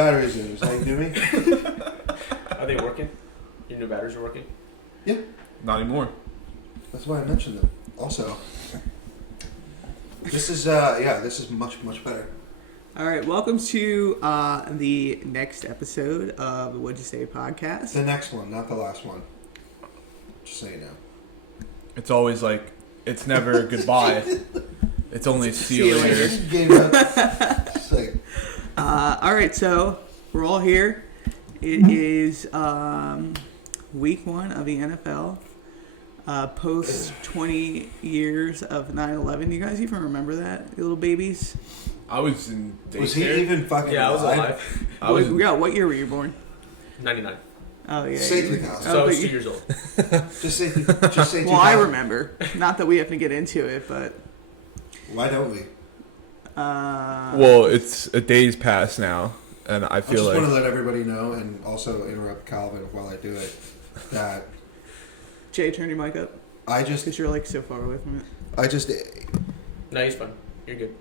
batteries in. Is that how you do me? Are they working? Your new batteries are working? Yeah. Not anymore. That's why I mentioned them. Also, this is much, much better. All right, welcome to the next episode of the What'd You Say podcast. The next one, not the last one. Just so you know. It's always like, it's never goodbye. It's only see you later. Just gave up. Just like, All right, so we're all here. It is week 1 of the NFL. Post 20 years of 9/11. You guys even remember that, you little babies? I was in daycare. was he even fucking Yeah, I was alive? alive. What year were you born? 99. Oh, yeah. Say 2000. So I was 2 you- years old. Just say 2000. Well, I remember. Not that we have to get into it, but... Why don't we? Well, it's a day's past now, and I I feel just like... want to let everybody know, and also interrupt Calvin while I do it, that Jay, turn your mic up. I just Because you're, like, so far away from it. No, he's fine. You're good.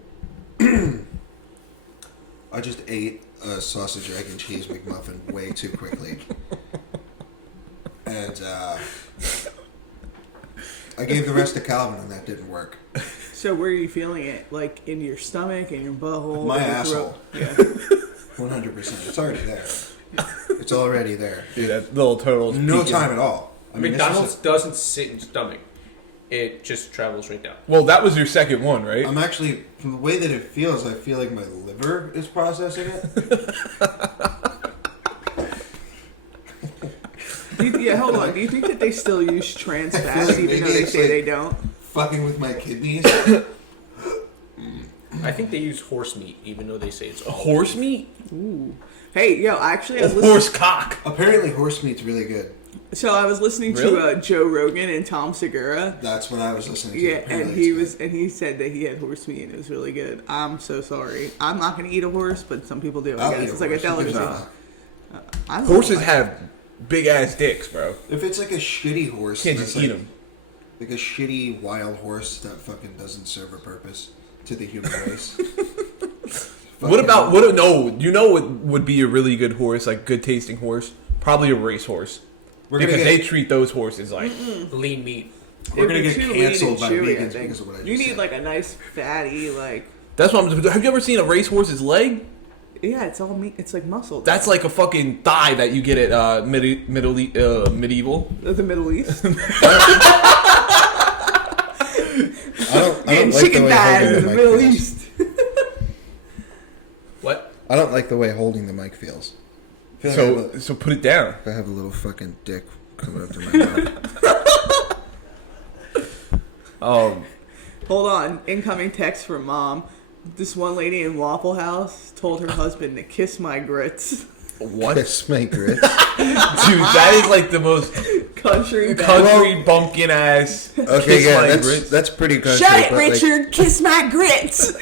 I just ate a sausage, egg, and cheese McMuffin way too quickly. And I gave the rest to Calvin, and that didn't work. So where are you feeling it? Like, in your stomach, in your butthole? My in your asshole. throat? Yeah. 100%. It's already there. It's already there. Dude, that little turtle's No peeking. time at all. I mean, McDonald's doesn't sit in stomach. It just travels right down. Well, that was your second one, right? I'm actually, from the way that it feels, I feel like my liver is processing it. Hold on. Do you think that they still use trans I feel fats like even maybe though they it's say like- they don't? Fucking with my kidneys. I think they use horse meat, even though they say it's all Horse meat? Ooh. Hey, yo, actually, I was Horse cock. Apparently, horse meat's really good. So I was listening Really? to Joe Rogan and Tom Segura. That's what I was listening to. Yeah, Apparently and it's good. he said that he had horse meat and it was really good. I'm so sorry. I'm not gonna eat a horse, but some people do. I I'll guess eat it's like a horse. Who gives delicacy. fuck? I don't Horses like- have big ass dicks, bro. If it's like a shitty horse, Can't that's just eat like, them. like a shitty wild horse that fucking doesn't serve a purpose to the human race. What about no? You know what would be a really good horse, like good tasting horse? Probably a race horse, We're gonna because get, they treat those horses like lean meat. we're gonna It'd get be too lean canceled and by chewy, I vegans think. because of what I just You need said. like a nice fatty, like that's what I'm. Have you ever seen a racehorse's leg? yeah, it's all meat. It's like muscle. That's like a fucking thigh that you get at medieval. The Middle East. I don't Getting like chicken the way thighs holding in the the mic Middle feels. East. What? I don't like the way holding the mic feels. I feel like So put it down. I have a little fucking dick coming up to my mouth. Hold on. Incoming text from mom. This one lady in Waffle House told her husband to kiss my grits. What? Kiss my grits. Dude, that is like the most Country bad. country bumpkin ass. Okay, kiss yeah, my grits. that's pretty country. Shut it, but, like, Richard. Kiss my grits.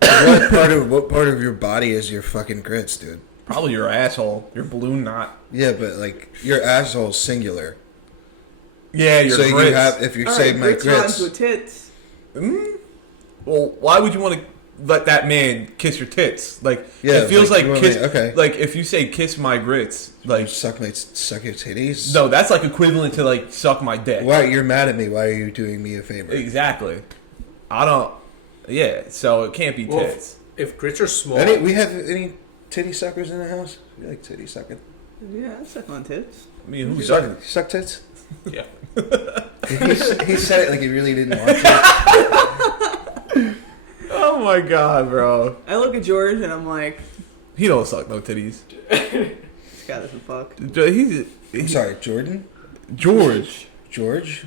what part of your body is your fucking grits, dude? Probably your asshole, your balloon knot. Yeah, but like your asshole's singular. Yeah, your So grits. you have if you All say right, my grits rhymes grits. with tits. Well, why would you want to let that man kiss your tits? Like, Yeah, it feels like, like, you want kiss. me- okay. Like, if you say kiss my grits, like, suck your titties. no, that's like equivalent to like suck my dick. Why you're mad at me? Why are you doing me a favor? Exactly. I don't. Yeah, so it can't be Well, tits. if grits are small, We have any titty suckers in the house? We like titty sucking. Yeah, I suck on tits. I mean, You who's suck, sucking? you suck tits? yeah. He said it like he really didn't want to. Oh my god, bro. I look at George and I'm like, He don't suck no titties. this guy doesn't fuck. He's I'm sorry, Jordan? George. George?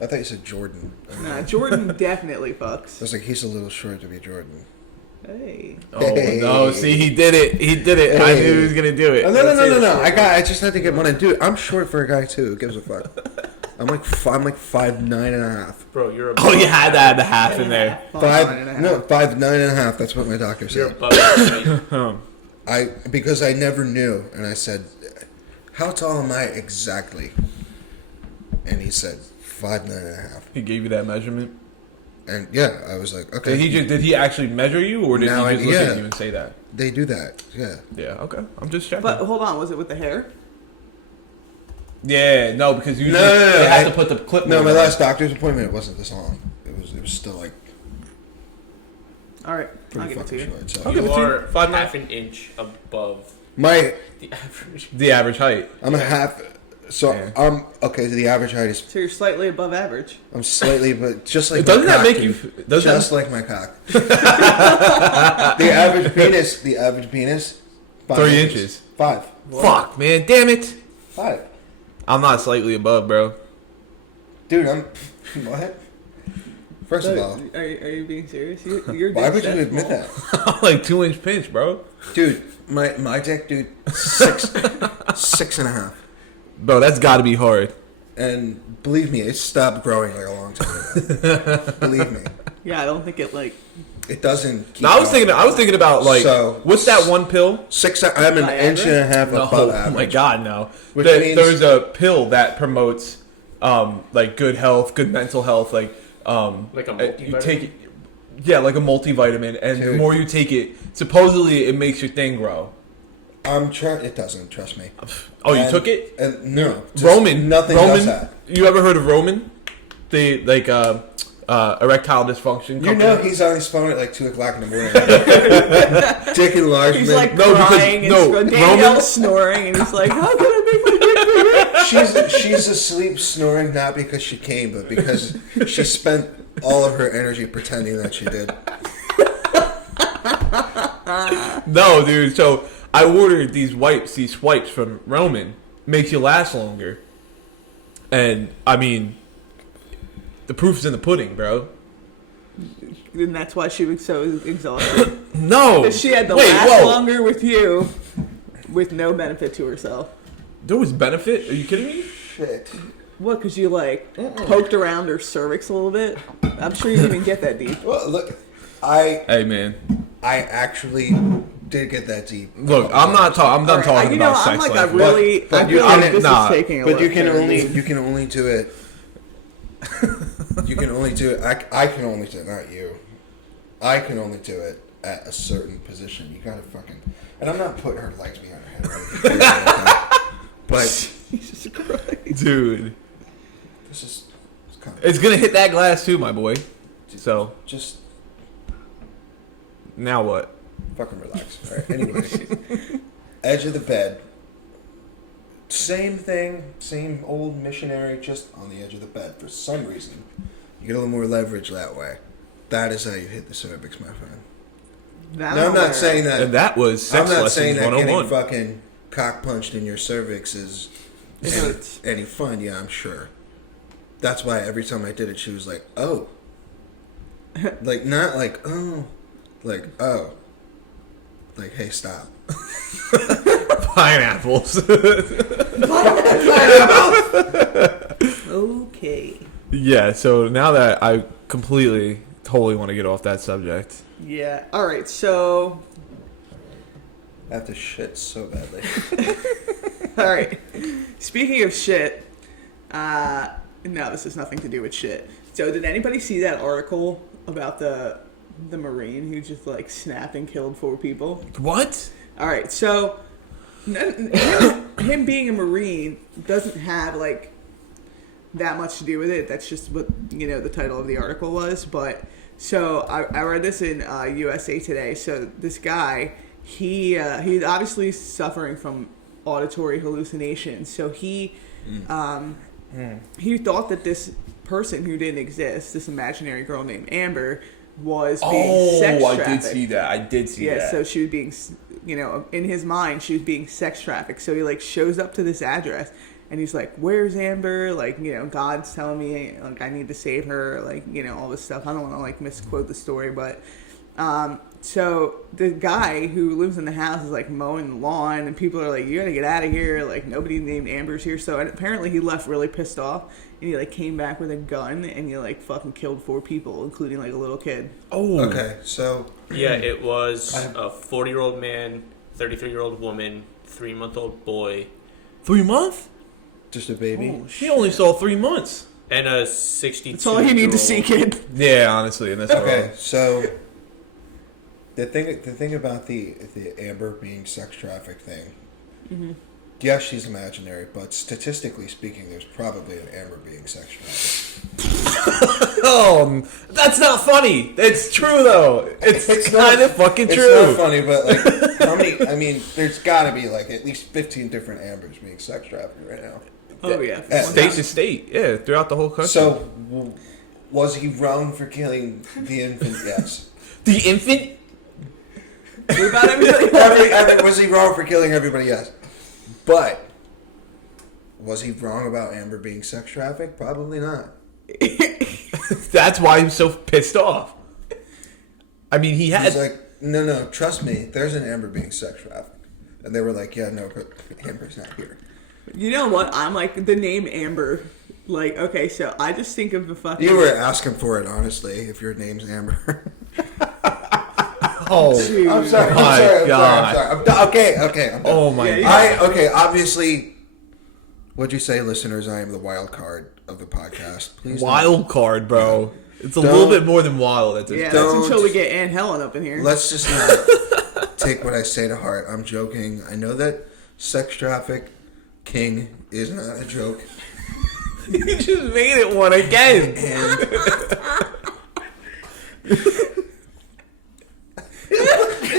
I thought you said Jordan. Nah, Jordan definitely I fucks. was like, he's a little short to be Jordan. Hey. Oh no! See, he did it. He did it. I knew he was gonna do it. Oh, no. I just had to get one to do it. I'm short for a guy too. Who gives a fuck? I'm like 5'9.5". Bro, you're a Oh, you had to add the half in there. 5'9.5". That's what my doctor You're said. above it. Because I never knew, and I said, "How tall am I exactly?" And he said 5'9.5". He gave you that measurement. And yeah, I was like, okay. Did he actually measure you, or did Now he just look yeah. at you and say that? They do that. Yeah. Yeah. Okay. I'm just checking. But hold on, was it with the hair? Yeah. No, because usually No, they have I- to put the clip. No, my last doctor's appointment it wasn't this long. It was still like All right, I'll pretty give it to fucking you. short. So. Okay. You are 5'9". half an inch above My the average. The average height. I'm a half. So Yeah. I'm okay. So the average height is So you're slightly above average. I'm slightly, but just like Doesn't my that cock, make you? dude. Does Just that? like my cock. The average penis. 3 inches. 5. Fuck, man. Damn it. 5. I'm not slightly above, bro. Dude, I'm what? First of all, Are you being serious? You're why dick's would you that admit small. that? I'm like 2-inch pinch, bro. Dude, my dick, dude, 6.5. Bro, that's got to be hard. And believe me, it stopped growing like a long time ago. Believe me, Yeah, I don't think it like. it doesn't. Keep No, I was thinking about like, So- what's that one pill? 6. I'm an Viagra? inch and a half No, above oh average. my god, no. Which means- There's a pill that promotes like good health, good mental health, like Like a you multivitamin? take it, yeah, like a multivitamin, and the Dude. more you take it, supposedly it makes your thing grow. I'm trying. It doesn't. Trust me. Oh, you And- took it? And no, just Roman. Nothing Roman. does that. You ever heard of Roman? The like erectile dysfunction company? You know he's on his phone at like 2 o'clock in the morning. Dick enlargement. He's like No, because- crying no, and Danielle's Roman- snoring, and he's like, "How can I make my dick bigger?" she's asleep snoring not because she came, but because she spent all of her energy pretending that she did. No, dude. So I ordered these swipes from Roman. Makes you last longer. And I mean, the proof's in the pudding, bro. And that's why she was so exhausted. No, Because she had to Wait, last whoa. longer with you, with no benefit to herself. There was benefit. Are you kidding me? Shit. What? Because you like poked around her cervix a little bit. I'm sure you didn't even get that deep. Well, look, I Hey, man. actually did get that deep. Look, I'm not talking. I'm done Alright, talking you know, about I'm sex like life. a really. but I you feel like can- this nah, is taking a But you left can turn. only do it. You can only do it. I can only do it. Not you. I can only do it at a certain position. You gotta fucking. And I'm not putting her legs behind her head. Or anything crazy like that. But Jesus Christ. dude, this is it's kind of it's gonna hit that glass too, my boy. So just now what? fucking relax. All right. Anyway, edge of the bed. Same thing, same old missionary, just on the edge of the bed. For some reason, you get a little more leverage that way. That is how you hit the cervix, my friend. That No, I'm not where- saying that. And that was I'm sex not lessons saying that 101. getting fucking cock punched in your cervix is It any, hurts. any fun. Yeah, I'm sure. That's why every time I did it, she was like, "Oh," like not like "oh," like "oh," like "Hey, stop." Pineapples. Okay. Yeah. So now that I totally want to get off that subject. Yeah. All right. So. I have to shit so badly. All right. Speaking of shit, no, this has nothing to do with shit. So, did anybody see that article about the Marine who just like snapped and killed 4 people? What? All right. So, him being a Marine doesn't have like that much to do with it. That's just what the title of the article was. But so I read this in USA Today. So this guy, he's obviously suffering from auditory hallucinations. So he thought that this person who didn't exist, this imaginary girl named Amber, was being sex I trafficked. did see that. I did see Yeah, that. so she was being, in his mind, she was being sex trafficked. So he, like, shows up to this address, and he's like, where's Amber? Like, God's telling me, like, I need to save her, like, all this stuff. I don't want to, like, misquote the story, but, so the guy who lives in the house is, like, mowing the lawn, and people are like, you gotta get out of here, like, nobody named Amber's here. So, and apparently he left really pissed off, and he, like, came back with a gun, and he, like, fucking killed 4 people, including, like, a little kid. Oh. Okay, so Yeah, it was a 40-year-old man, 33-year-old woman, 3-month-old boy. 3 months? just a baby. She only saw 3 months. And a 62. That's all you need to see, kid. Yeah, honestly, in this Okay, world. so the thing about the Amber being sex trafficked thing. Mm-hmm. Yes, she's imaginary, but statistically speaking, there's probably an Amber being sex trafficked. Oh, that's not funny. It's true though. It's kind of fucking true. It's not funny, but like, how many? I mean, there's got to be like at least 15 different Ambers being sex trafficked right now. Oh yeah. State to state, yeah, throughout the whole country. So, was he wrong for killing the infant? Yes. The infant? What about everybody? Was he wrong for killing everybody? Yes. But was he wrong about Amber being sex trafficked? Probably not. That's why he was so pissed off. I mean, he had. He's like, no, trust me. There's an Amber being sex trafficked, and they were like, yeah, no, but Amber's not here. You know what? I'm like the name Amber. Like, okay, so I just think of the fucking. You were asking for it, honestly. If your name's Amber. Oh, Dude. I'm sorry. I'm sorry. Okay. I'm done. Oh my Yeah, god. Okay. Obviously, what'd you say, listeners? I am the wild card of the podcast. Please. Wild card, bro. It's a Don't- little bit more than wild at this Yeah, point. that's Don't- until we get Aunt Helen up in here. Let's just not take what I say to heart. I'm joking. I know that sex traffic king is not a joke. You just made it one again.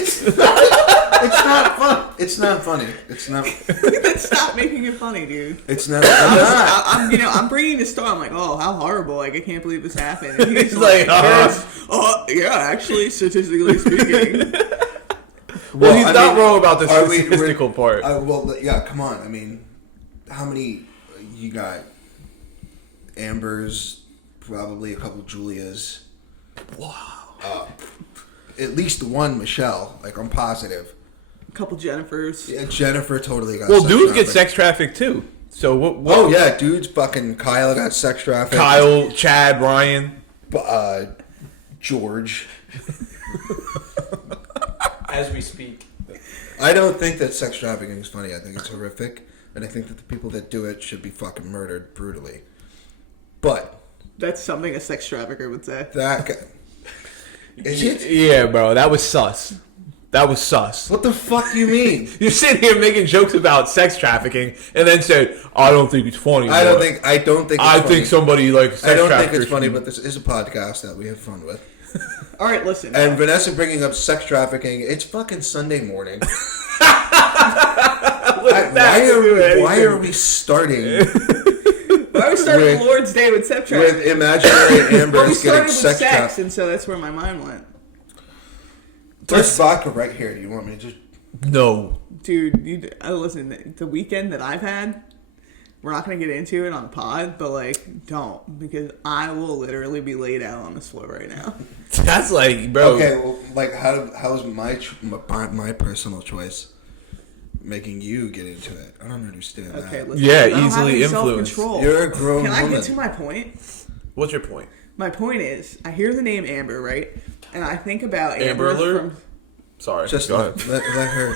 It's not fun. It's not funny. It's not. Stop making it funny, dude. It's not. I'm not. I'm bringing the story. I'm like, oh, how horrible! Like, I can't believe this happened. And he's He's like, yeah, actually, statistically speaking. Well, he's I not mean, wrong about the are we- statistical part. Well, yeah. Come on. I mean, how many you got? Ambers, probably a couple Julias. Wow. At least one Michelle. Like, I'm positive. A couple Jennifers. Yeah, Jennifer totally got. Well, sex dudes get trafficked. sex trafficked too. So what? Oh yeah, dudes. Fucking Kyle got sex trafficked. Kyle, Chad, Ryan. George. As we speak. I don't think that sex trafficking is funny. I think it's horrific, and I think that the people that do it should be fucking murdered brutally. But That's something a sex trafficker would say. that guy. Is it? Yeah, bro, that was sus. That was sus. What the fuck do you mean? You're sitting here making jokes about sex trafficking, and then said, "I don't think it's funny." I don't bro." think. I don't think. It's I funny. think somebody like sex I don't think traffickers it's funny, should- but this is a podcast that we have fun with. All right, listen. And Vanessa bringing up sex trafficking. It's fucking Sunday morning. Why are we starting Why we started with- Lord's Day with sex trafficking? with imaginary Well, we Ambers started getting with sex sex, trafficked? and so that's where my mind went. There's vodka right here. Do you want me to just? No. Dude, listen, the weekend that I've had, we're not going to get into it on the pod, but, like, don't. Because I will literally be laid out on this floor right now. That's like, bro. Okay, well, like how's my personal choice making you get into it? I don't understand Okay, that. listen. Yeah, I don't have easily any influenced. self-control. You're a grown Can I woman. get to my point? What's your point? My point is, I hear the name Amber, right? And I think about Amber Alert? from... Sorry. Just go let, ahead. let her.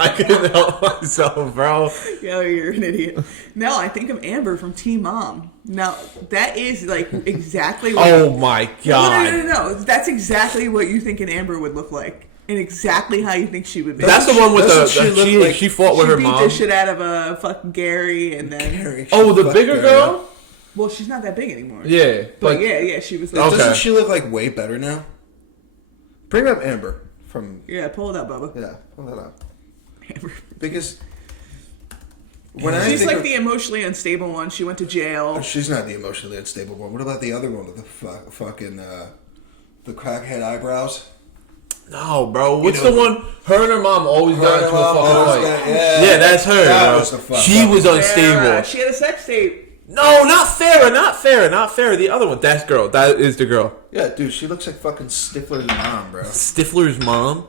I couldn't help myself, bro. Yo, you're an idiot. No, I think of Amber from Teen Mom. Now, that is, like, exactly what... Oh my god. No. That's exactly what you think an Amber would look like. And exactly how you think she would be. That's the one with Doesn't the. she look She, like- she fought with She her beat mom. the shit out of fucking Gary, and then... Carrie, Oh, the fuck bigger her. girl? Well, she's not that big anymore. Yeah. But yeah, she was like... Okay. Doesn't she look like way better now? Bring up Amber from. Yeah, pull it up, Bubba. Yeah, pull that up. Amber. Because when I She's think like of, the emotionally unstable one. She went to jail. she's not the emotionally unstable one. What about the other one with the fucking the crackhead eyebrows? No, bro. What's know- the one? Her and her mom always Her got and into her a mom fucking always fight. got- yeah. Yeah, that's her, That bro. was the fuck She up. was unstable. Yeah, she had a sex tape. No, not Farrah, not Farrah, not Farrah. The other one. That's girl. That is the girl. Yeah, dude, she looks like fucking Stifler's mom, bro. Stifler's mom.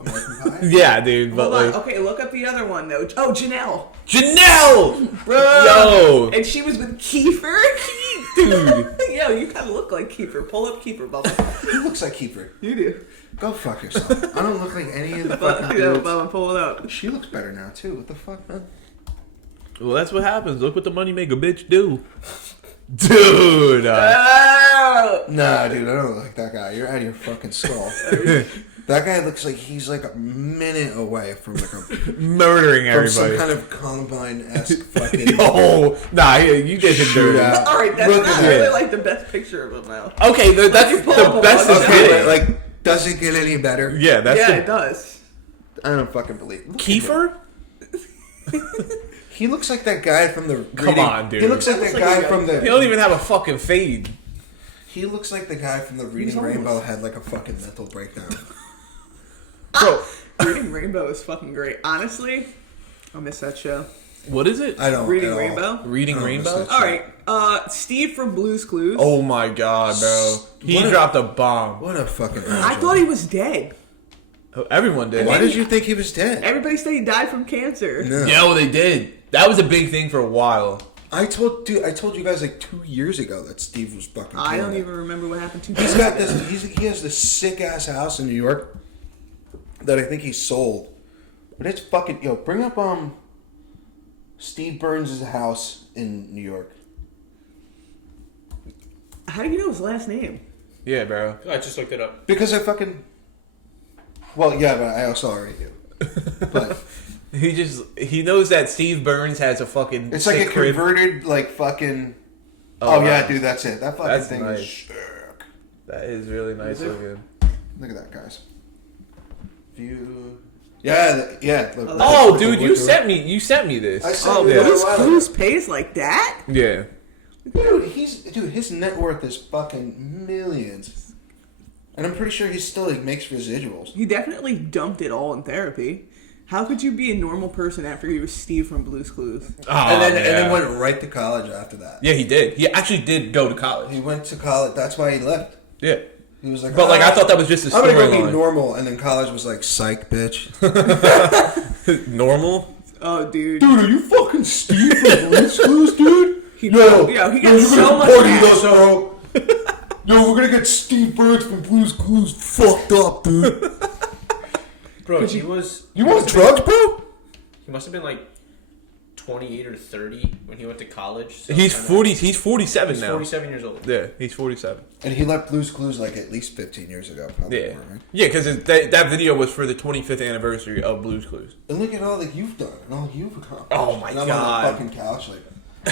American Pie? Yeah, dude. But Hold on. like, Okay, look up the other one, though. Oh, Janelle. Janelle, Bro. yo, And she was with Kiefer. dude. Yo, you kind of look like Kiefer. Pull up Kiefer, Bubba. He looks like Kiefer. You do. Go fuck yourself. I don't look like any of the But, fucking yo, dudes. Bubba, pull it up. She looks better now too. What the fuck, man? Well, that's what happens. Look what the money make a bitch do. Dude. Nah, dude, I don't like that guy. You're out of your fucking skull. That guy looks like he's like a minute away from like murdering from everybody. some kind of Columbine-esque fucking Yo, nah, you guys are dirty. shootout. All right, that's Look not at really that. like the best picture of him now. Okay, that's you pull the up a best is bunch of Okay, hitting. like, does it get any better? Yeah, that's Yeah, the it does. I don't fucking believe it. Kiefer. He looks like that guy from the. Come on, dude. He looks like Looks that like guy a guy- from the. He don't even have a fucking fade. He looks like the guy from the Reading Rainbow had like a fucking mental breakdown. Bro, Reading Rainbow is fucking great. Honestly, I miss that show. what is it? I don't. Reading at all. Rainbow? Reading I don't Rainbow? miss that All right, Steve from Blue's Clues. Oh my god, bro. He What a- dropped a bomb. What a fucking. I angel. thought he was dead. Everyone did. Why did you think he was dead? Everybody said he died from cancer. No. Yo, they did. That was a big thing for a while. I told you guys like 2 years ago that Steve was fucking. I don't killing it. even remember what happened to him. He's got this. He has this sick ass house in New York that I think he sold, but it's fucking Bring up Steve Burns' house in New York. How do you know his last name? Yeah, bro. I just looked it up. Because I fucking. Well, yeah, but I also already do. But He knows that Steve Burns has a fucking. it's like a sick crib. converted like fucking. Oh, Oh, yeah, wow. dude, that's it. That fucking That's thing nice. is sick. That is really nice looking. Look at that, guys. View. Yeah. Look, Oh, look, dude, look, you look. sent me this. I sent Oh, you yeah. that a Blue's while ago. Clues pays like that? Yeah. Dude, his net worth is fucking millions. And I'm pretty sure he still makes residuals. He definitely dumped it all in therapy. How could you be a normal person after you was Steve from Blue's Clues? Oh, and then yeah. went right to college after that. Yeah, he did. He actually did go to college. He went to college. That's why he left. Yeah. He was like, But like, I thought that was just a I'm gonna go be storyline. normal. And then college was like, psych, bitch. Normal. Oh, dude. Dude, are you fucking Steve from Blue's Clues, dude? He got so much cash. bro. Yo, we're gonna get Steve Burns from Blue's Clues fucked up, dude. Bro, he was. You want drugs, bro? He must have been like 28 or 30 when he went to college. So He's kinda- 40. He's 47 He's now. 47 years old. Yeah, he's 47. And he left Blue's Clues like at least 15 years ago. Probably Yeah, more, right? yeah, because that video was for the 25th anniversary of Blue's Clues. And look at all that you've done and all you've accomplished. Oh my and I'm God. on the fucking couch like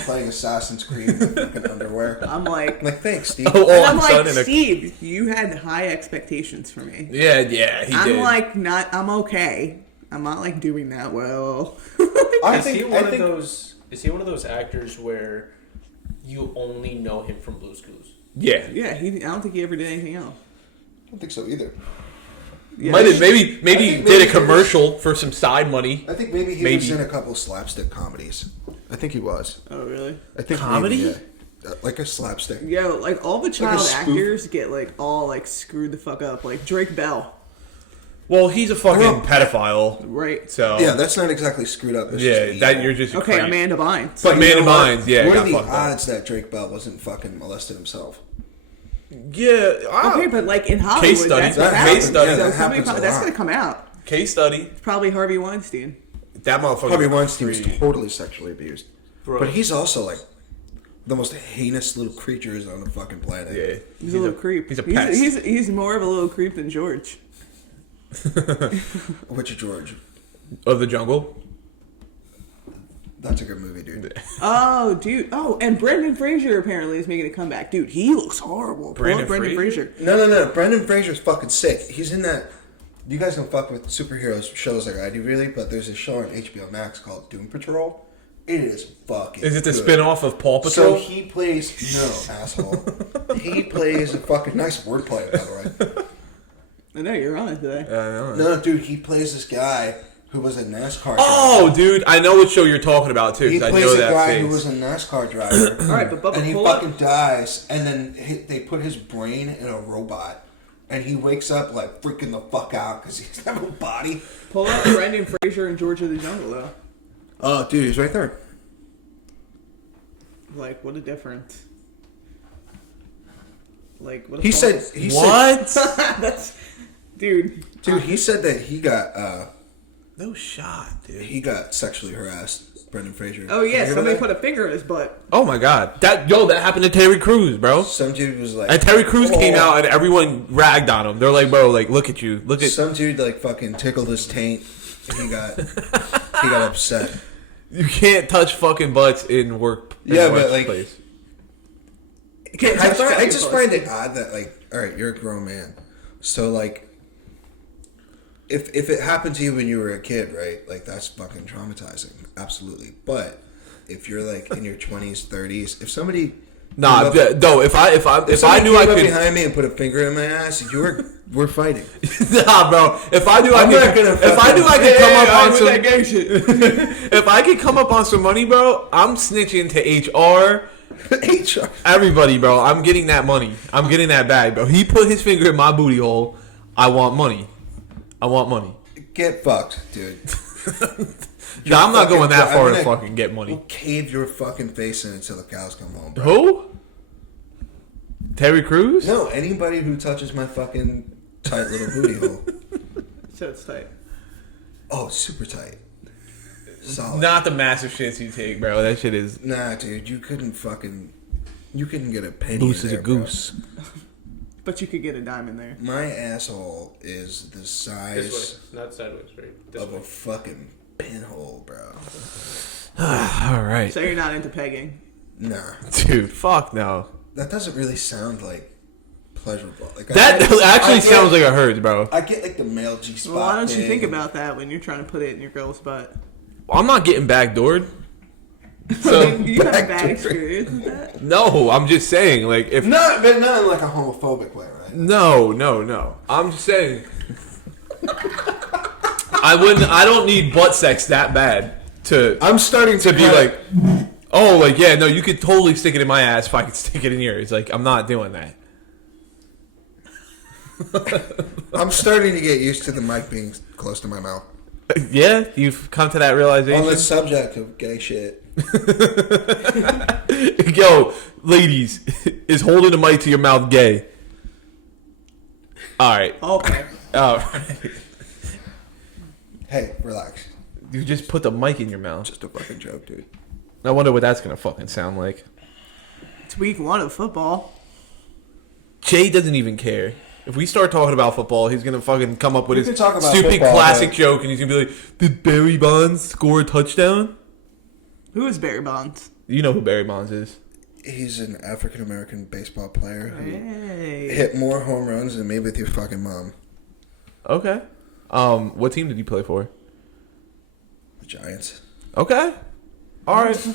playing Assassin's Creed in fucking underwear. I'm like, I'm like, thanks, Steve. Oh, and I'm I'm like, son in a- Steve, you had high expectations for me. Yeah, he I'm did. like, I'm okay. I'm not like doing that well. Is he one of those actors where you only know him from Blue's Clues? yeah. Yeah, I don't think he ever did anything else. I don't think so either. Yeah, Maybe I think did maybe a commercial for some side money. I think maybe he Maybe. was in a couple slapstick comedies. I think he was. Oh, really? I think Comedy? maybe, yeah. Like a slapstick. Yo, like all the child spoof. actors get like all like screwed the fuck up. Like Drake Bell, Well, he's a fucking Well, pedophile. right? So Yeah, that's not exactly screwed up. It's yeah, just that evil. you're just Okay, crazy. Amanda Bynes. But You Amanda know what? Bynes, yeah, What got are the fucked up. odds that Drake Bell wasn't fucking molested himself? Yeah. Okay, but like in Hollywood, study. that's what That happens. case study. Yeah, So that somebody happens a that's lot. gonna come out. Case study. It's probably Harvey Weinstein. That motherfucker. Harvey Weinstein was totally sexually abused. Bro. But he's also like the most heinous little creatures on the fucking planet. Yeah. He's a little creep. He's a pest. He's more of a little creep than George. Which George? Of the jungle. That's a good movie, dude. Oh, dude. Oh, and Brendan Fraser apparently is making a comeback. Dude, he looks horrible. Brendan Brendan Fraser? Fraser. No. Brendan Fraser's fucking sick. He's in that. You guys don't fuck with superheroes shows like I do, really, but there's a show on HBO Max called Doom Patrol. It is fucking. Is it the good. spin-off of Paw So Patrol? he plays no asshole. He plays a fucking nice wordplay, by the way. I know you're on it today. I know. No, dude, he plays this guy who was a NASCAR. Oh, driver. dude, I know what show you're talking about too. He 'Cause I plays know a that guy face. who was a NASCAR driver. All right, but Bubba, And he pull up. fucking dies, and then they put his brain in a robot, and he wakes up like freaking the fuck out because he doesn't have a body. Pull up Brendan Fraser in George of the Jungle, though. Oh, dude, he's right there. Like, what a difference. Like, what a He said, difference. he said, What? That's... Dude. dude, he said that he got No shot, dude. he got sexually harassed Brendan Fraser. Oh yeah, Remember somebody that? put a finger in his butt. Oh my god, that happened to Terry Crews, bro. Some dude was like, And Terry Crews came out and everyone ragged on him. They're like, bro, like look at you, look at. Some dude like fucking tickled his taint. And he got upset. You can't touch fucking butts in work. Yeah, but like, workplace. I just find it odd that like, all right, you're a grown man, so like, if it happened to you when you were a kid, right, like that's fucking traumatizing, absolutely. But if you're like in your 20s, 30s, if somebody Nah, no. If I knew I could behind me and put a finger in my ass, we're fighting. Nah, bro. If I knew I could come up on some gang shit. if I could come up on some money, bro, I'm snitching to HR. HR. Everybody, bro. I'm getting that money. I'm getting that bag, bro. He put his finger in my booty hole. I want money. I want money. Get fucked, dude. No, I'm not going that far to gonna fucking get money. We'll cave your fucking face in until the cows come home, bro. Who? Terry Crews? No, anybody who touches my fucking tight little booty hole. So it's tight. Oh, super tight. Solid. Not the massive shits you take, bro. That shit is Nah, dude, you couldn't get a penny loose in as a there, bro. goose. But you could get a dime in there. My asshole is the This size way, not sideways, right? This of way. a fucking pinhole, bro. All right, So you're not into pegging. Nah, dude. Fuck no. that doesn't really sound like pleasurable. Like That actually sounds like it hurts, bro. I get like the male G spot. Well, why don't you thing. think about that when you're trying to put it in your girl's butt? I'm not getting backdoored. So You have a bad back to- experience with that? no, I'm just saying, like if Not in like a homophobic way, right? no. I'm just saying. I don't need butt sex that bad to I'm starting to be like, oh, like yeah, no, you could totally stick it in my ass if I could stick it in yours. Like I'm not doing that. I'm starting to get used to the mic being close to my mouth. Yeah, you've come to that realization. On the subject of gay shit. Yo, ladies, is holding the mic to your mouth gay? All right. Okay. All right. Hey, relax. You just put the mic in your mouth. Just a fucking joke, dude. I wonder what that's gonna fucking sound like. It's week 1 of football. Jay doesn't even care. If we start talking about football, he's gonna fucking come up with We his can talk about stupid football, classic but- joke, and he's gonna be like, "Did Barry Bonds score a touchdown?" Who is Barry Bonds? You know who Barry Bonds is. He's an African American baseball player who Hey. hit more home runs than me with your fucking mom. Okay. What team did he play for? The Giants. Okay. All right.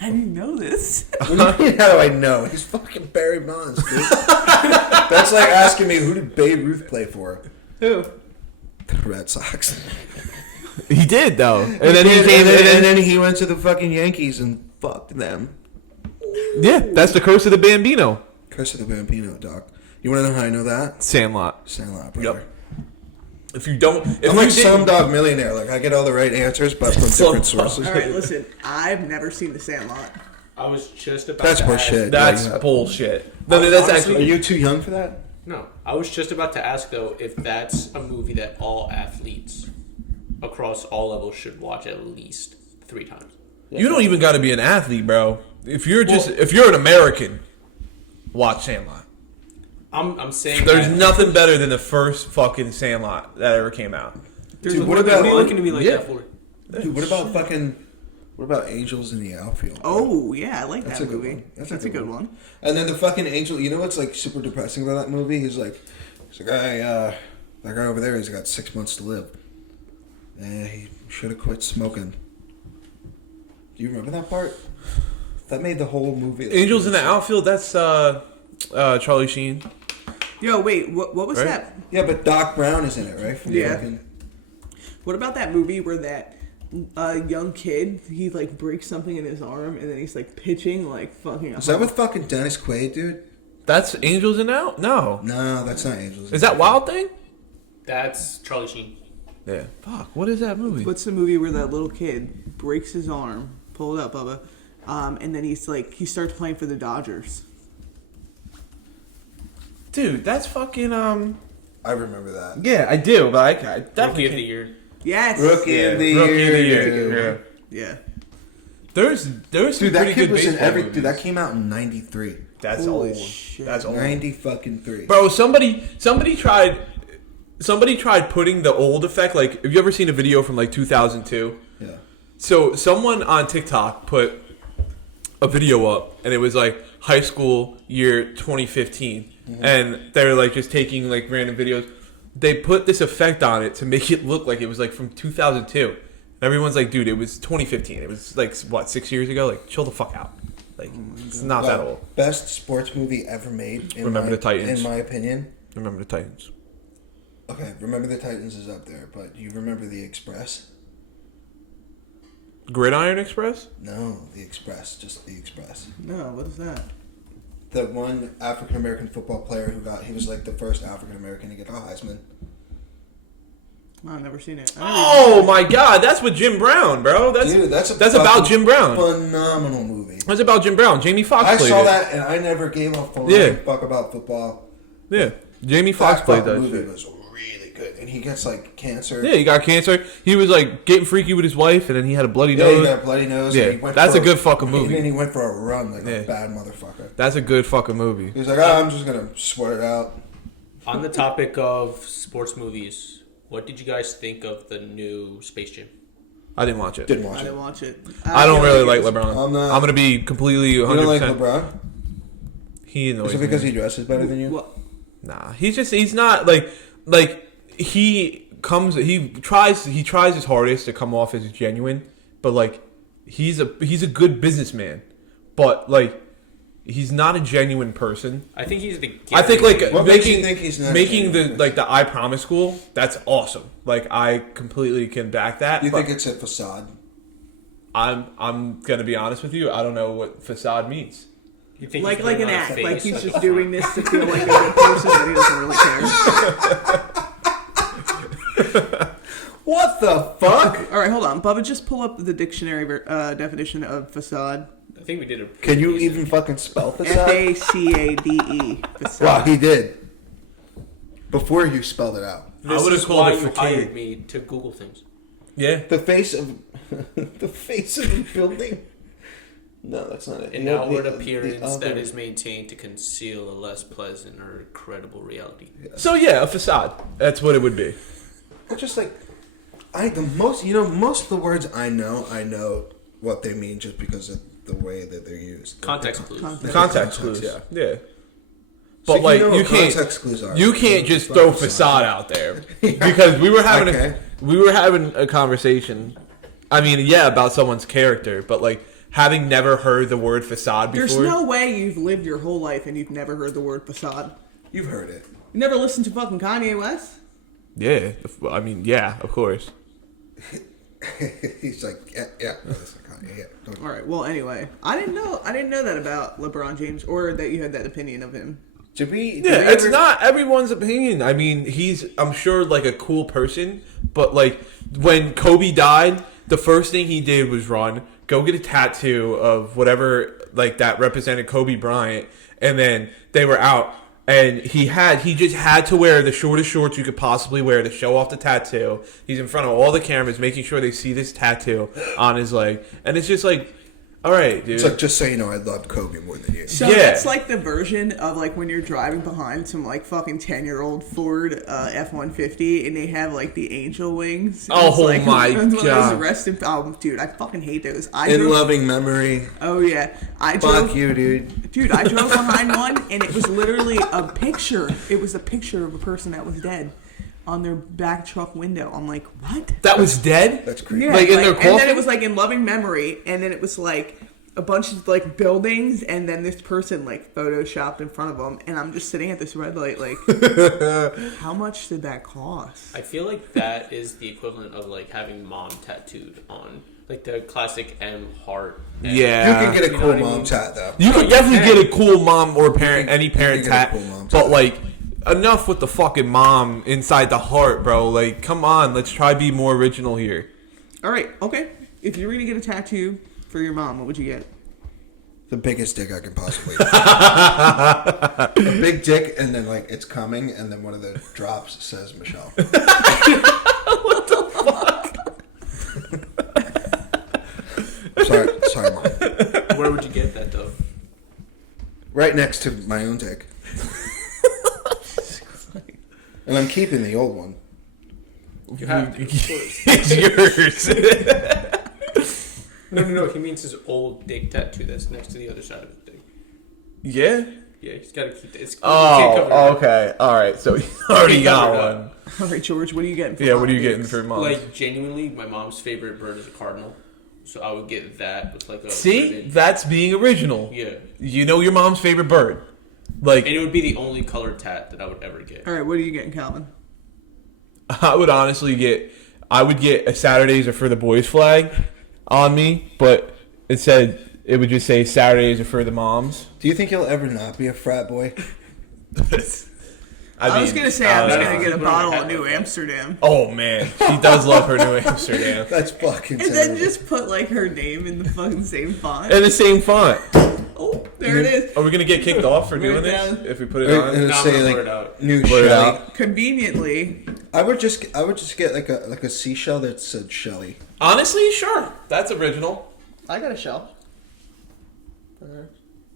I didn't know this. How do I know? He's fucking Barry Bonds, dude. That's like asking me who did Babe Ruth play for? Who? The Red Sox. He did though, and And then he came in. and then he went to the fucking Yankees and fucked them. Yeah, that's the curse of the Bambino. Curse of the Bambino, Doc. You want to know how I know that? Sandlot. Sandlot, brother. Yep. If you don't, if I'm you like didn't- Slumdog Millionaire. Like I get all the right answers, but from different Slumdog. sources. All right, listen. I've never seen The Sandlot. I was just about That's to ask- bullshit. That's Yeah. bullshit. No, that's Honestly- Are actually. you too young for that? No, I was just about to ask though if that's a movie that all athletes across all levels should watch at least 3 times. You don't even got to be an athlete, bro. If you're an American, watch Sandlot. I'm saying There's that- nothing better than the first fucking Sandlot that ever came out. Dude, What are you looking at me like Yeah. that for? Dude, what about Angels in the Outfield? Oh, yeah, I like That's that a good movie. one. That's a good one. And then the fucking angel, you know what's like super depressing about that movie? He's like, that guy over there, he's got 6 months to live. He should have quit smoking. Do you remember that part? That made the whole movie. Angels in the Outfield. That's Charlie Sheen. Yo, wait, what was Right? that? Yeah, but Doc Brown is in it, right? From Yeah. fucking- What about that movie where that young kid, he like breaks something in his arm and then he's like pitching like fucking. Is that with fucking Dennis Quaid, dude? That's Angels in Out. No, No, that's not Angels. is that Wild Thing? That's Charlie Sheen. Yeah. Fuck. What is that movie? What's the movie where that little kid breaks his arm? Pull it up, Bubba. And then he starts playing for the Dodgers. Dude, that's fucking I remember that. Yeah, I do, but I Rookie definitely of the year. Yes. Rookie of the Rookie Year. of the Year. Yeah. There's some Dude, that pretty kid good was in baseball every. movies. Dude, that came out in '93. That's Holy old. shit. That's old. 90 fucking 3. Bro, somebody tried putting the old effect. Like, have you ever seen a video from like 2002? Yeah. So someone on TikTok put a video up, and it was like high school year 2015, and they were like just taking like random videos. They put this effect on it to make it look like it was like from 2002. And everyone's like, dude, it was 2015. It was like what, 6 years ago? Like, chill the fuck out. Like, it's not that old. Best sports movie ever made. Remember the Titans. In my opinion. Remember the Titans. Okay, Remember the Titans is up there, but you remember The Express? Gridiron Express? No, The Express, just The Express. No, what is that? The one African American football player he was like the first African American to get a Heisman. I've never seen it. Oh my God, that's with Jim Brown, bro. Dude, that's about Jim Brown. Phenomenal movie. That's about Jim Brown. Jamie Foxx played it. I saw that and I never gave a fuck about football. Yeah, Jamie Foxx played that movie. shit. Was really good, and he gets like cancer. Yeah, he got cancer. He was like getting freaky with his wife, and then he had a bloody Yeah, nose. he got a bloody nose. Yeah, and he went that's for a good fucking And movie. then he went for a run like Yeah. a bad motherfucker. That's a good fucking movie. He was like, I'm just gonna sweat it out. On the topic of sports movies, what did you guys think of the new Space Jam? I didn't watch it. Didn't I watch didn't it. watch it. I don't really like it. LeBron. I'm not- I'm gonna be completely 100%. You don't like LeBron? He annoys Is it because me. he dresses better than you? What? Nah, he's not like he tries his hardest to come off as genuine, but like he's a good businessman, but like he's not a genuine person. I think he's the. I think like What makes you making think he's not a making the genuine like the I Promise School, that's awesome. Like I completely can back that. You but think it's a facade? I'm gonna be honest with you. I don't know what facade means. You think Like he's an putting on a act. face Like he's at just the doing front? this to feel like a good person, but he doesn't really care. What the fuck? All right, hold on. Bubba, just pull up the dictionary definition of facade. I think we did a. Can you even fucking spell facade? Facade. Facade. Wow, he did. Before you spelled it out. This I would've is called why it you facade. hired me to Google things. Yeah. The face of the face of the building. No, that's not it. An You know, outward the appearance that other- is maintained to conceal a less pleasant or credible reality. So yeah, a facade. That's what it would be. Just like most of the words I know what they mean just because of the way that they're used. Context clues. The context clues. yeah. Yeah. So But like know you what can't context clues are. you can't just throw facade out there because we were having a conversation. I mean, yeah, about someone's character, but like having never heard the word facade before. There's no way you've lived your whole life and you've never heard the word facade. You've heard it. You never listened to fucking Kanye West? Yeah, I mean, yeah, of course. He's like, yeah. Don't- All right. Well, anyway, I didn't know that about LeBron James, or that you had that opinion of him. Did we? Yeah, it's not everyone's opinion. I mean, I'm sure, like a cool person, but like when Kobe died, the first thing he did was go get a tattoo of whatever like that represented Kobe Bryant, and then they were out, and he just had to wear the shortest shorts you could possibly wear to show off the tattoo. He's in front of all the cameras, making sure they see this tattoo on his leg, and it's just like, all right, dude. It's like, just so you know, I loved Kobe more than you. So Yeah. that's like the version of like when you're driving behind some like fucking 10-year-old Ford F-150 and they have like the angel wings. And Oh it's, like, my one of those God. resting. Oh, dude, I fucking hate those. In loving memory. Oh yeah, I Fuck drove. you, dude. Dude, I drove behind one and it was literally a picture. It was a picture of a person that was dead on their back truck window. I'm like, what? That was dead? That's creepy. Yeah, Like in their and then coffin? it was like in loving memory, and then it was like a bunch of like buildings, and then this person like photoshopped in front of them, and I'm just sitting at this red light like, how much did that cost? I feel like that is the equivalent of like having mom tattooed on, like the classic M heart. And Yeah. You can get a You know cool what I mean? mom's hat though. You could definitely get a cool mom or parent, any you can parent's get a hat, cool mom's but hat. like, enough with the fucking mom inside the heart, bro. Like, come on, let's try be more original here. All right, okay. If you were gonna get a tattoo for your mom, what would you get? The biggest dick I can possibly. A big dick, and then like it's coming, and then one of the drops says Michelle. Sorry, get that though? Right next to my own dick. And I'm keeping the old one. You have to, of course. It's yours. No. He means his old dick tattoo that's next to the other side of his dick. Yeah? Yeah, he's got to keep it. Oh, okay. All right. So he already got one. All right, George, what are you getting for Yeah, mom what are you dicks? getting for mom? Like, genuinely, my mom's favorite bird is a cardinal. So I would get that with like a See? ribbon. That's being original. Yeah. You know your mom's favorite bird. Like, And it would be the only colored tat that I would ever get. All right, what are you getting, Calvin? I would honestly get a Saturdays are for the boys flag on me, but it would just say Saturdays are for the moms. Do you think you'll ever not be a frat boy? I was gonna say I was know. gonna get a bottle of New Amsterdam, Oh man, she does love her New Amsterdam. That's fucking and terrible. then just put like her name in the fucking same font. And the same font. Oh, there it is. Are we gonna get kicked off for Write doing it this down. if we put it And on? it'll No, I'm say gonna like blur it out. new Blur it Shelly. out. Conveniently, I would just get like a seashell that said Shelly. Honestly, sure, that's original. I got a shell.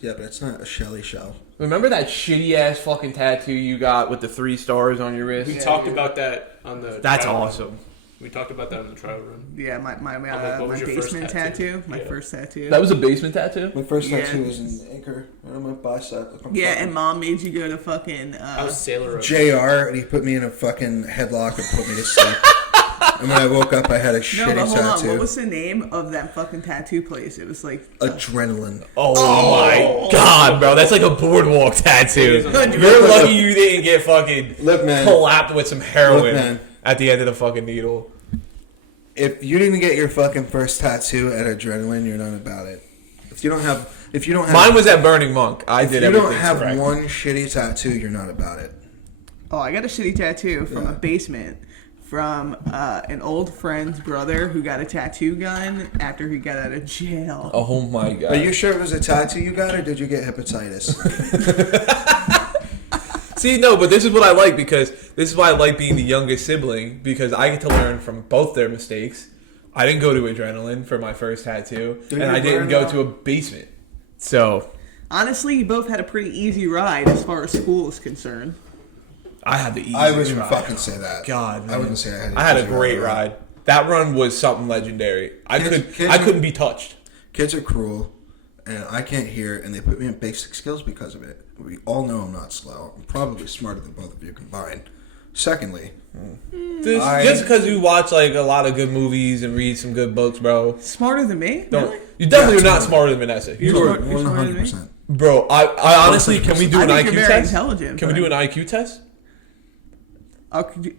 Yeah, but it's not a Shelly shell. Remember that shitty ass fucking tattoo you got with the 3 stars on your wrist? We talked about that on the That's trial run. awesome. We talked about that on the trial run. Yeah, my what was your first basement tattoo? tattoo. My Yeah. first tattoo. That was a basement tattoo? My first Yeah. tattoo was an anchor on my bicep. Yeah, and mom made you go to fucking. I was Sailor Road. JR, and he put me in a fucking headlock and put me to sleep. And when I woke up, I had a no, shitty but hold on. tattoo. What was the name of that fucking tattoo place? It was like. Adrenaline. Oh, my god, bro. That's like a boardwalk tattoo. Look, You're lucky you didn't get fucking Look, man. clapped with some heroin Look, man. at the end of the fucking needle. If you didn't get your fucking first tattoo at Adrenaline, you're not about it. If you don't have, Mine was at Burning Monk. I if did you everything don't have correct. one shitty tattoo, you're not about it. Oh, I got a shitty tattoo from Yeah. a basement from an old friend's brother who got a tattoo gun after he got out of jail. Oh my god. Are you sure it was a tattoo you got, or did you get hepatitis? See, no, but this is what I like because this is why I like being the youngest sibling because I get to learn from both their mistakes. I didn't go to Adrenaline for my first tattoo, Didn't and you I didn't learn go that? to a basement. So Honestly, you both had a pretty easy ride as far as school is concerned. I had the easiest I wouldn't ride. fucking say that. God, I man. wouldn't say I had. I had a easy great ride. That run was something legendary. I Kids couldn't be touched. Kids are cruel, and I can't hear, and they put me in basic skills because of it. We all know I'm not slow. I'm probably smarter than both of you combined. Secondly, Just because you watch like a lot of good movies and read some good books, bro. Smarter than me? Don't Really? you definitely Yeah, are not totally. smarter than Vanessa. you You're are smart- you're smarter than me? 100%. Bro, I honestly, can we do I an think IQ you're very test? intelligent. Can we but do an IQ test?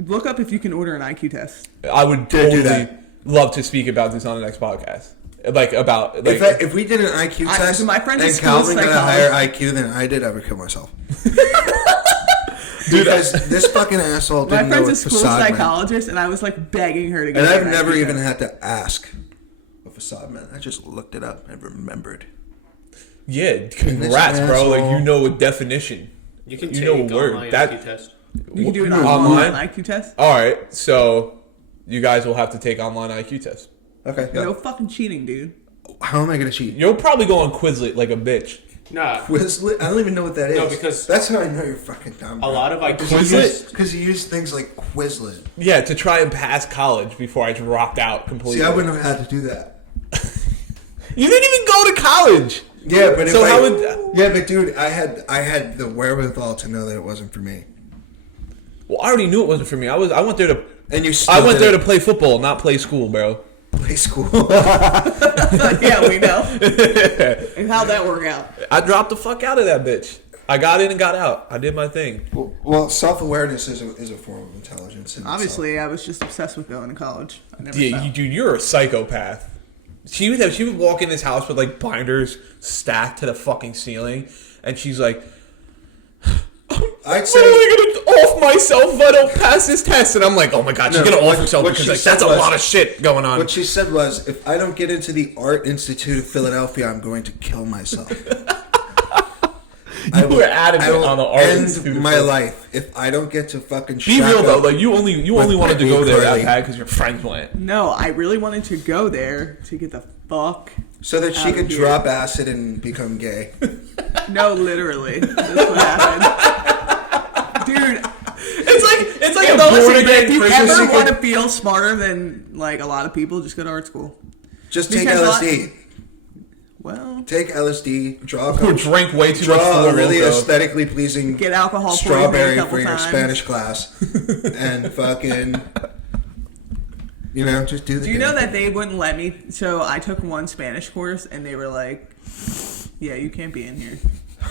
look up if you can order an IQ test. I would Do totally that. love to speak about this on the next podcast. Like about like If we did an IQ test so my friend's a and school Calvin got a higher psychologist. IQ than I did, I would kill myself. Because this fucking asshole My didn't know friend's a what school facade meant. psychologist, and I was like begging her to get And I've an never IQ even test. had to ask what facade meant. I just looked it up and remembered. yeah, congrats, bro. asshole- Like you know a definition. You can You take know a word. online That- IQ test. You can do an Online? online IQ test. All right, so you guys will have to take online IQ tests. Okay, yeah. No fucking cheating, dude. How am I going to cheat? You'll probably go on Quizlet like a bitch. Nah, Quizlet? I don't even know what that is. No, because- that's how I know you're fucking dumb. a lot of IQ Quizlet? tests. Because you use things like Quizlet. Yeah, to try and pass college before I dropped out completely. See, I wouldn't have had to do that. You didn't even go to college. Yeah, but if So I, how would- yeah, but dude, I had the wherewithal to know that it wasn't for me. Well, I already knew it wasn't for me. I went there to And you still I went did there to it. play football, not play school, bro. Play school. Yeah, we know. And how'd that work out? I dropped the fuck out of that bitch. I got in and got out. I did my thing. Well, self-awareness is a form of intelligence. In Obviously, I was just obsessed with going to college. I never Yeah, stopped. dude, you're a psychopath. She would walk in this house with like binders stacked to the fucking ceiling, and she's like, I'd "When say am I gonna off myself if I don't pass this test?" And I'm like, "Oh my god, she's No, gonna off what- herself what because she like said that's a was- lot of shit going on." what she said was, if I don't get into the Art Institute of Philadelphia, I'm going to kill myself. You were adamant I will on the Art end Institute. my life if I don't get to fucking. Be real shack though, up like you only with wanted to go Brittany there Curley. that bad because your friends went. No, I really wanted to go there to get the fuck So that she Out could of here. drop acid and become gay. No, literally. That's what happened. Dude, It's like a no, listen, born but if again you Christian. ever secret- want to feel smarter than like a lot of people, just go to art school. Just take Because LSD. Well, Take LSD. Draw a Or couple, drank way too much draw a Four really Loko. aesthetically pleasing get alcohol poisoning strawberry a couple for your times. Spanish class, and fucking, just do the. Do you damn know that thing. they wouldn't let me? So I took one Spanish course, and they were like, "Yeah, you can't be in here."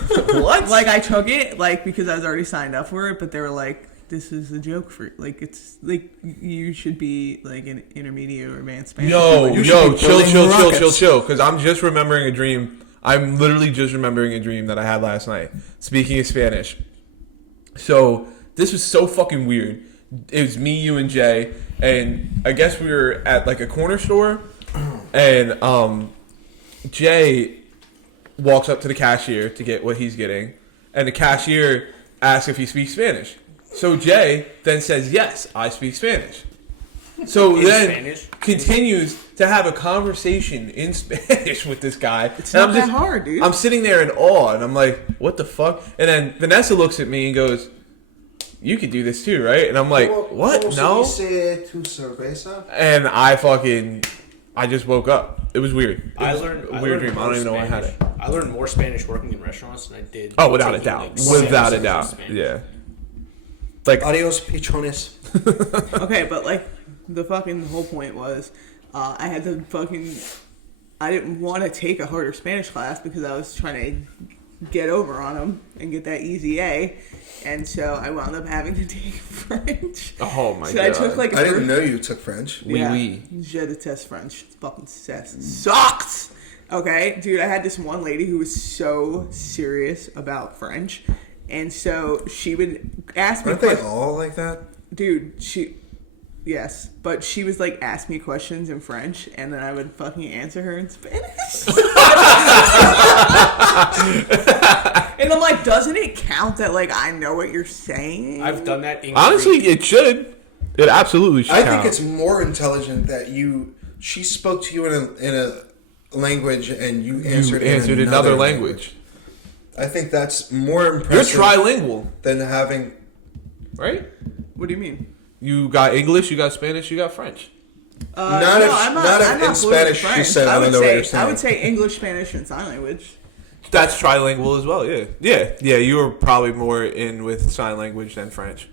What? Like I took it because I was already signed up for it, but they were like, "This is a joke for it's like you should be like an intermediate or advanced Spanish." Yo, You should yo, be chill, building chill, chill, rockets. chill, chill. Because I'm just remembering a dream. I'm literally just remembering a dream that I had last night. Speaking of Spanish. So, this was so fucking weird. It was me, you, and Jay. And I guess we were at like a corner store. And Jay walks up to the cashier to get what he's getting. And the cashier asks if he speaks Spanish. So Jay then says, yes, I speak Spanish. So In then Spanish? continues to have a conversation in Spanish with this guy. It's And not that hard, dude. I'm sitting there in awe, and I'm like, what the fuck? And then Vanessa looks at me and goes, you could do this too, right? And I'm like, what? No. Dice tu cerveza? And I just woke up. It was weird. It I was learned a weird dream. I more don't even know why I had it. Spanish. I learned more Spanish working in restaurants than I did. Oh, without a taking, doubt. like, Without a semesters doubt. of Spanish. Yeah. Like, Adios, pichones. Okay, but like the whole point was, I had to I didn't want to take a harder Spanish class because I was trying to get over on them and get that easy A, and so I wound up having to take French. oh my So god. I took like a I didn't know you took French. Oui, oui. Je déteste French. It's fucking sucks. Okay, dude, I had this one lady who was so serious about French, and so she would ask me Aren't they questions. all like that? Dude, yes, but she was like ask me questions in French, and then I would fucking answer her in Spanish. And I'm like, doesn't it count that like I know what you're saying? I've done that in Honestly, Greek. it should. It absolutely should I count. think it's more intelligent that she spoke to you in a language and you answered answered in another language. I think that's more You're impressive trilingual, than having. right? What do you mean? You got English, you got Spanish, you got French. Not no, if- I'm not if I'm in fluent Spanish she French. said, I would don't know what say- you're saying. I would say English, Spanish, and sign language. That's trilingual as well, yeah. Yeah, you were probably more in with sign language than French.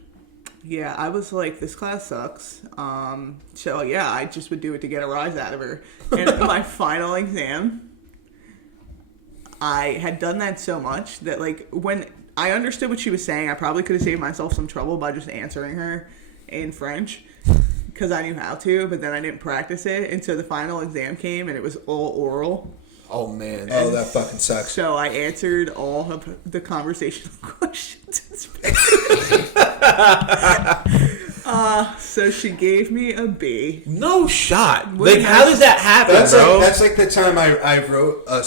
Yeah, I was like, this class sucks. So yeah, I just would do it to get a rise out of her. And my final exam, I had done that so much that like when I understood what she was saying, I probably could have saved myself some trouble by just answering her in French because I knew how to, but then I didn't practice it. And so the final exam came and it was all oral. Oh, man. Oh, that fucking sucks. So I answered all of the conversational questions in Spanish. So she gave me a B. No shot. What do Like, you how guys- does that happen, That's bro? like the time I wrote a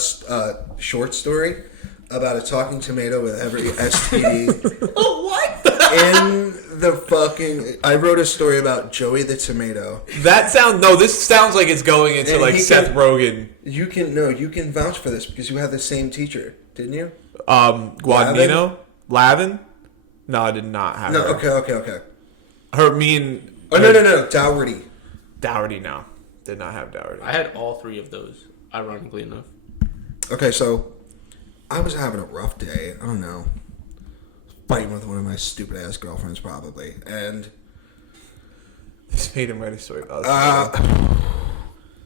short story about a talking tomato with every STD. What? In the fucking, I wrote a story about Joey the tomato. This sounds like it's going into And like he Seth can- Rogen. You can vouch for this because you had the same teacher, didn't you? Guadagnino? Lavin? No, I did not have No. her. Okay. Her, me and... Oh no, Dougherty. Dougherty, no. Did not have Dougherty. I had all three of those, ironically enough. Okay, so I was having a rough day. I don't know, fighting with one of my stupid ass girlfriends probably, and This made him write a story about it.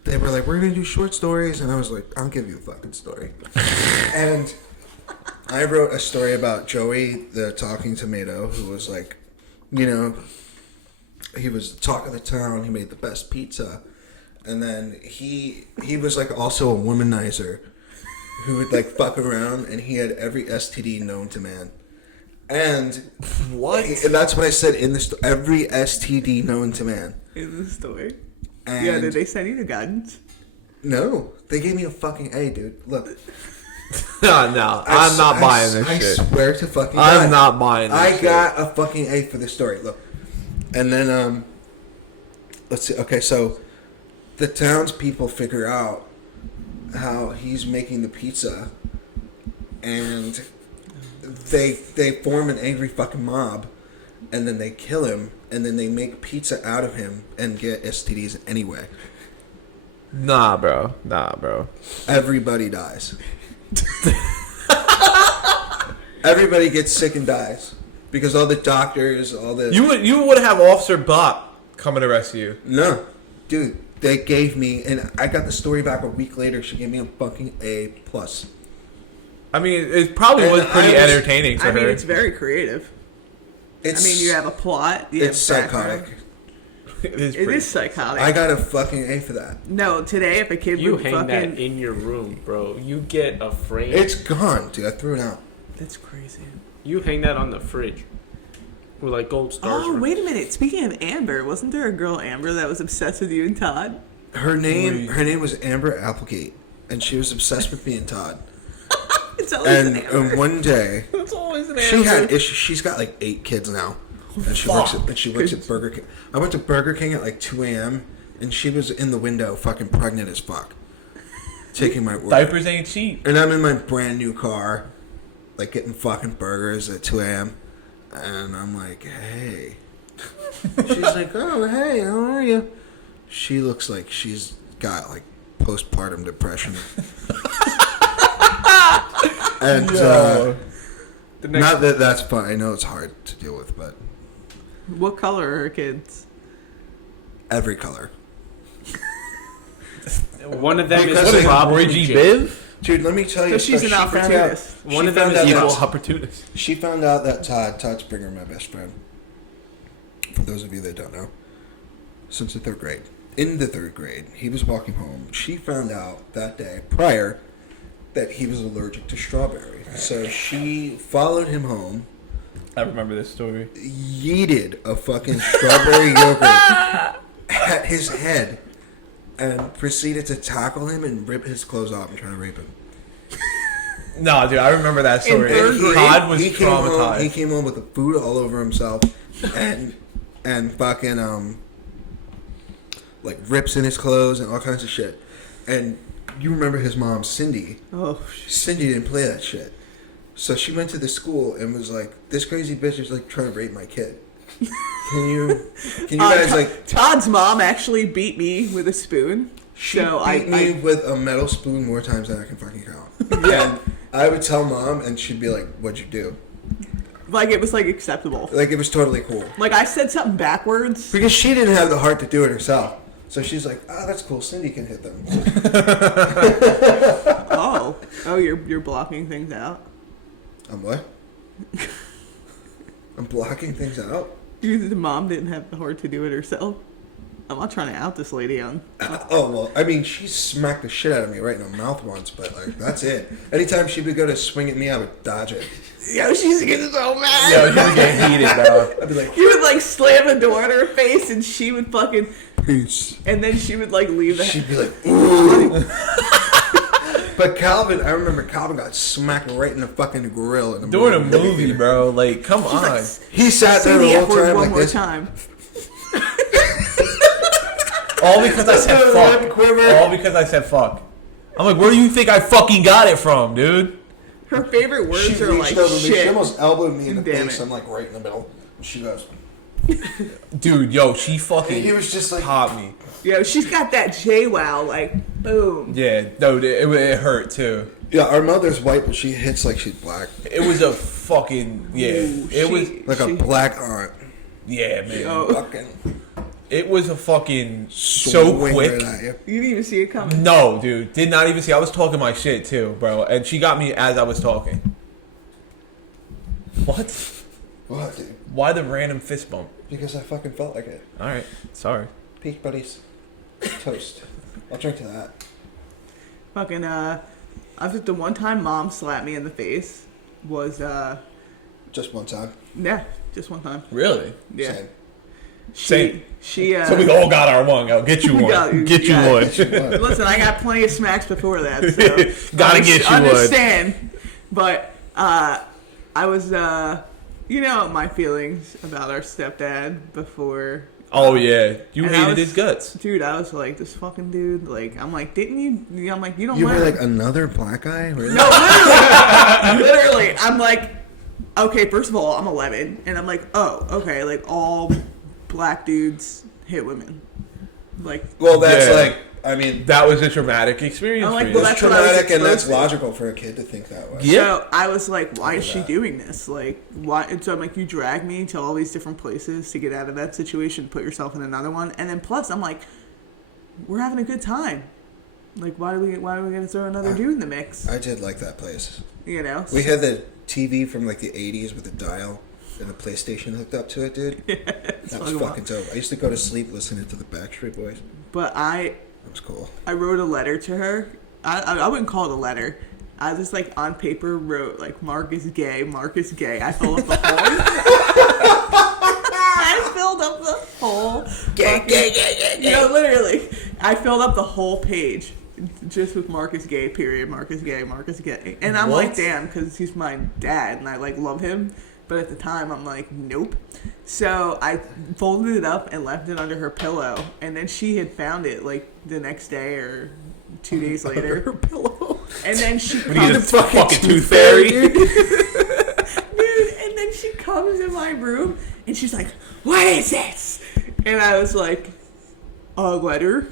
they were like, "We're gonna do short stories," and I was like, "I'll give you a fucking story." And I wrote a story about Joey the talking tomato, who was like, he was the talk of the town. He made the best pizza, and then he was like also a womanizer who would like fuck around, and he had every STD known to man. And What? and that's what I said in the every STD known to man. In the story. And Yeah, did they send you the guidance? No, they gave me a fucking A, dude. Look, No, I'm not buying this I shit. swear to fucking God. I'm not buying this I shit. got a fucking A for this story. Look, and then let's see. Okay, so the townspeople figure out how he's making the pizza, and they form an angry fucking mob, and then they kill him, and then they make pizza out of him and get STDs anyway. Nah, bro. Everybody dies. Everybody gets sick and dies because all the doctors, all the You would have Officer Bop come and arrest you. no, dude. They gave me, and I got the story back a week later. She gave me a fucking A+. I mean, it probably And was pretty I was- entertaining to I mean, her. it's very creative. It's, I mean, you have a plot. You it's have background. psychotic. It is psychotic. I got a fucking A for that. No, today if a kid You would hang fucking... that in your room, bro. You get a frame. It's gone, dude. I threw it out. That's crazy. You hang that on the fridge with like gold stars. Oh, on it. wait a minute. Speaking of Amber, wasn't there a girl, Amber, that was obsessed with you and Todd? Her name was Amber Applegate, and she was obsessed with me and Todd. It's always an And Amber. one day, It's always an she had issues. She's got like 8 kids now, and she works at Burger King. I went to Burger King at like 2 a.m. and she was in the window, fucking pregnant as fuck, taking my order. Diapers ain't cheap. And I'm in my brand new car, like getting fucking burgers at 2 a.m. And I'm like, hey. She's like, oh, hey, how are you? She looks like she's got like postpartum depression. And Yo. The next, not that that's fun. I know it's hard to deal with, but What color are her kids? every color. one of them Because is like probably Bridgie Jim. Biv? Dude, let me tell you. So she's an she found out- opportunist. One she of them found is out Evil that- opportunist. She found out that Todd Springer, my best friend, for those of you that don't know, since the 3rd grade. In the 3rd grade, he was walking home. She found out that day prior that he was allergic to strawberry. So she followed him home, I remember this story. yeeted a fucking strawberry yogurt at his head, and proceeded to tackle him and rip his clothes off and try to rape him. Nah, dude, I remember that story. In 3rd grade? Todd was He came home. traumatized. He came home with the food all over himself, and fucking like rips in his clothes and all kinds of shit. And you remember his mom, Cindy? Oh, Cindy didn't play that shit, so she went to the school and was like, "This crazy bitch is like trying to rape my kid." Can you guys like? Todd's mom actually beat me with a spoon. She So beat me with a metal spoon more times than I can fucking count. And I would tell mom, and she'd be like, "What'd you do?" Like, it was, like, acceptable. Like it was totally cool. Like, I said something backwards. Because she didn't have the heart to do it herself. So she's like, oh, that's cool. Cindy can hit them. Oh, you're blocking things out. I'm what? I'm blocking things out? The mom didn't have the heart to do it herself. I'm not trying to out this lady on. Oh, well, I mean, she smacked the shit out of me right in the mouth once, but, like, that's it. Anytime she would go to swing at me, I would dodge it. Yo, she's getting so mad. Yo, he was getting heated, bro. I'd be like, You would, like, slam the door in her face, and she would fucking... peace. And then she would, like, leave the... She'd be like, ooh. But Calvin, I remember Calvin got smacked right in the fucking grill. In the Doing a movie, bro. Like, come She's on. like, He sat say there the the F whole word time one like more this. time. All because I said Lip fuck. quiver. All because I said fuck. I'm like, where do you think I fucking got it from, dude? Her favorite words She are reached like, over me. She shit. almost elbowed me in the Damn face. it. I'm like right in the middle. She goes. Dude, yo, she And fucking he was just like, popped me. Yo, she's got that JWoww, like, boom. Yeah, no, it hurt too. yeah, our mother's white, but she hits like she's black. It was a fucking Ooh, it was Like a black aunt. yeah, man. Oh. Fucking It was a fucking so swing quick. right at you. You didn't even see it coming. No, dude, did not even see. I was talking my shit too, bro, and she got me as I was talking. What? What, dude? Why the random fist bump? Because I fucking felt like it. All right, sorry. Peace, buddies. Toast. I'll drink to that. Fucking, I think the one time mom slapped me in the face was, Just one time. yeah, just one time. Really? Yeah. Same. Same. She, So we all got our one. I'll get you We one. got- get you yeah. one. listen, I got plenty of smacks before that, so. Gotta get you one. Understand. But, I was, you know my feelings about our stepdad before Oh yeah, you And I hated was- his guts. Dude, I was like, this fucking dude. Like, I'm like, didn't you? I'm like, you don't. You were mind. like another black guy? Really? No, literally, literally. I'm like, okay. First of all, I'm 11, and I'm like, oh, okay. Like all black dudes hit women. Like, Well, that's Yeah. like, I mean, That was a traumatic experience I'm like, for well, you. that's that's what I was traumatic and that's exposed to. logical for a kid to think that way. Yeah. so I was like, why is she that. doing this? Like, why? And so I'm like, you drag me to all these different places to get out of that situation, put yourself in another one, and then plus, I'm like, we're having a good time. Like, why are we gonna throw another dude in the mix? I did like that place. You know? We had the TV from like the 80s with the dial and the PlayStation hooked up to it, dude. That was fucking fucking dope. I used to go to sleep listening to the Backstreet Boys. But That was cool. I wrote a letter to her. I wouldn't call it a letter. I just like on paper wrote like Mark is gay, Mark is gay. I filled up the whole. I filled up the whole. Gay. No, literally, I filled up the whole page just with Mark is gay. Period. Mark is gay. Mark is gay. And I'm like, What? damn, because he's my dad and I like love him. But at the time, I'm like, nope. So I folded it up and left it under her pillow. And then she had found it like the next day or 2 days later. Her pillow. And then she We need a comes, fucking tooth fairy. dude. And then she comes in my room and she's like, "What is this?" And I was like, "A letter."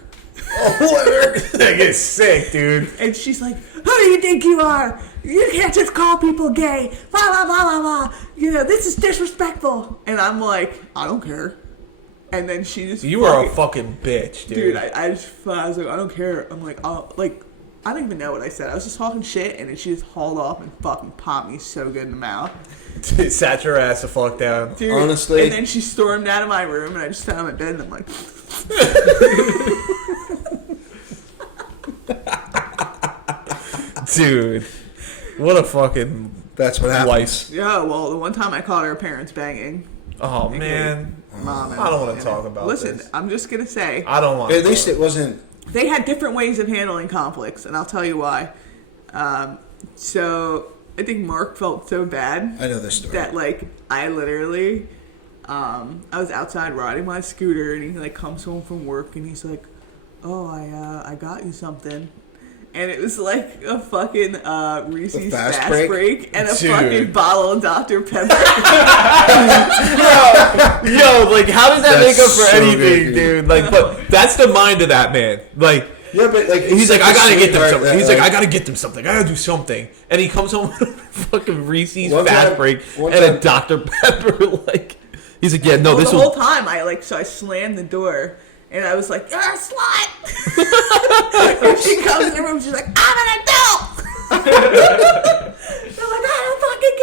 That gets sick, dude. And she's like, "Who do you think you are? You can't just call people gay. Blah, blah, blah, blah, blah. You know, this is disrespectful." And I'm like, "I don't care." And then she just... You are a fucking bitch, dude. Dude, I was like, "I don't care." I'm like, "Oh, like, I don't even know what I said. I was just talking shit, and then she just hauled off and fucking popped me so good in the mouth. Sat your ass the fuck down. Dude, Honestly- And then she stormed out of my room, and I just sat on my bed, and I'm like... Dude, what a fucking That's what happened. lice. Yeah, well, the one time I caught her parents banging. Oh, man. Mom and, I don't wanna and- talk about Listen, this. I'm just going to say... I don't want At least it wasn't. They had different ways of handling conflicts, and I'll tell you why. So I think Mark felt so bad I know this story. that like I literally, I was outside riding my scooter, and he like comes home from work, and he's like, "Oh, I got you something." And it was like a fucking Reese's Fast Fast Break? Break and a Dude. fucking bottle of Dr. Pepper. Yo, like, how does that That's make up for so anything, good, dude? Like, but that's the mind of that man. Like, Yeah, but like he's like, I gotta get them something. He's like, I got. gotta get them something. I gotta do something. And he comes home with a fucking Reese's One Fast time- Break one and a time- Dr. Pepper. Like, he's like, yeah, no, Well, this the whole will. time I slammed the door and I was like, "You're a slut." And she comes in the room, she's like, "I'm an adult." I'm like, "I don't fucking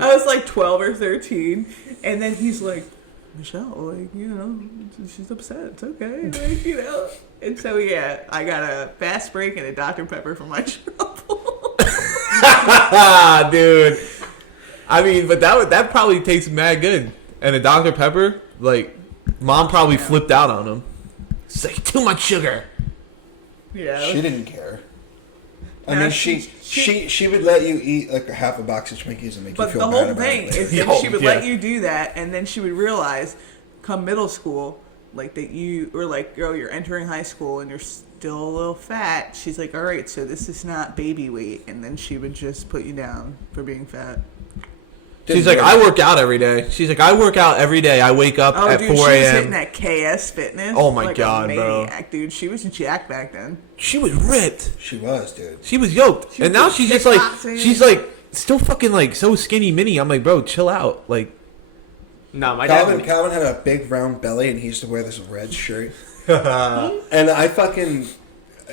care." I was like 12 or 13, and then he's like, "Michelle, like, you know, she's upset. It's okay, like, you know." And so yeah, I got a Fast Break and a Dr. Pepper for my trouble. Ah, dude. I mean, but that probably tastes mad good. And a Dr. Pepper, like, mom probably flipped out on him. It's like, too much sugar. Yeah. She didn't care. I Yeah, mean, she- she would let you eat like a half a box of Twinkies and make But you the feel bad whole about thing it. is that Oh, she would yeah. let you do that, and then she would realize, come middle school, like that you or like, oh, you're entering high school and you're still a little fat. She's like, all right, so this is not baby weight, and then she would just put you down for being fat. She's like, I work out every day. She's like, I work out every day. I wake up Oh, at dude, 4 she was hitting a.m. that KS fitness. Oh, my like God, a bro. maniac, dude. She was jacked back then. She was ripped. She was, dude. She was yoked. And was now like she's just like, kickboxing. she's like, still fucking like so skinny mini. I'm like, bro, chill out. Like, No, my dad. Calvin had a big round belly and he used to wear this red shirt. And I fucking.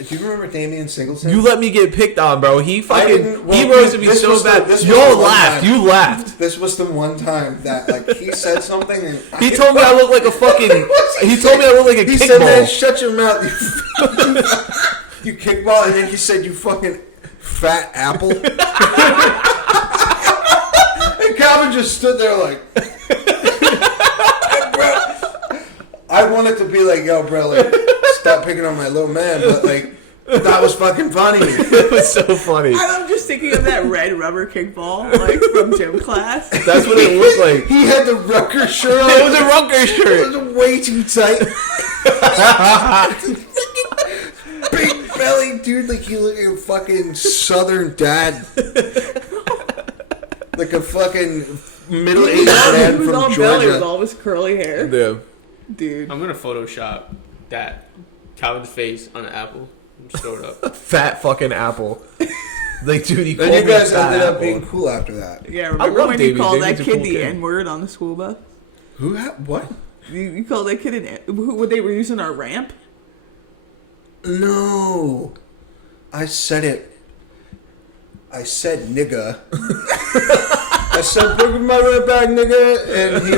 Do you remember Damian Singleton? you let me get picked on, bro. He I fucking, didn't- well, he roasted me this so was the- bad. this was Y'all the one laughed. time. You laughed. This was the one time that like he said something and He told me I look like a fucking. He told me I look like a He said, "Man, kickball. shut your mouth, you kickball," and then he said, "You fucking fat apple." And Calvin just stood there like, bro. I wanted to be like, "Yo, bro, like, stop picking on my little man," but like, that was fucking funny. It was so funny. I'm just thinking thinking of that red rubber kickball, like from gym class. That's what it looked like. He had the Rucker shirt on. It was a Rutgers shirt. It was way too tight. Big belly dude, like he looked like a fucking southern dad. Like a fucking middle-aged man He was from all belly with Georgia. all his curly hair. Yeah. Dude. I'm gonna Photoshop that Calvin's face on an apple and just throw it up. Fat fucking apple. Like, dude, he called And you me a guys fat ended up apple. being cool after that. Yeah, I remember love when Davey. you called Davey's that a kid cool the kid. N-word on the school bus? What? You called that kid when they were using our ramp? No. I said it. I said nigga. I said, bring my red bag, nigga. And he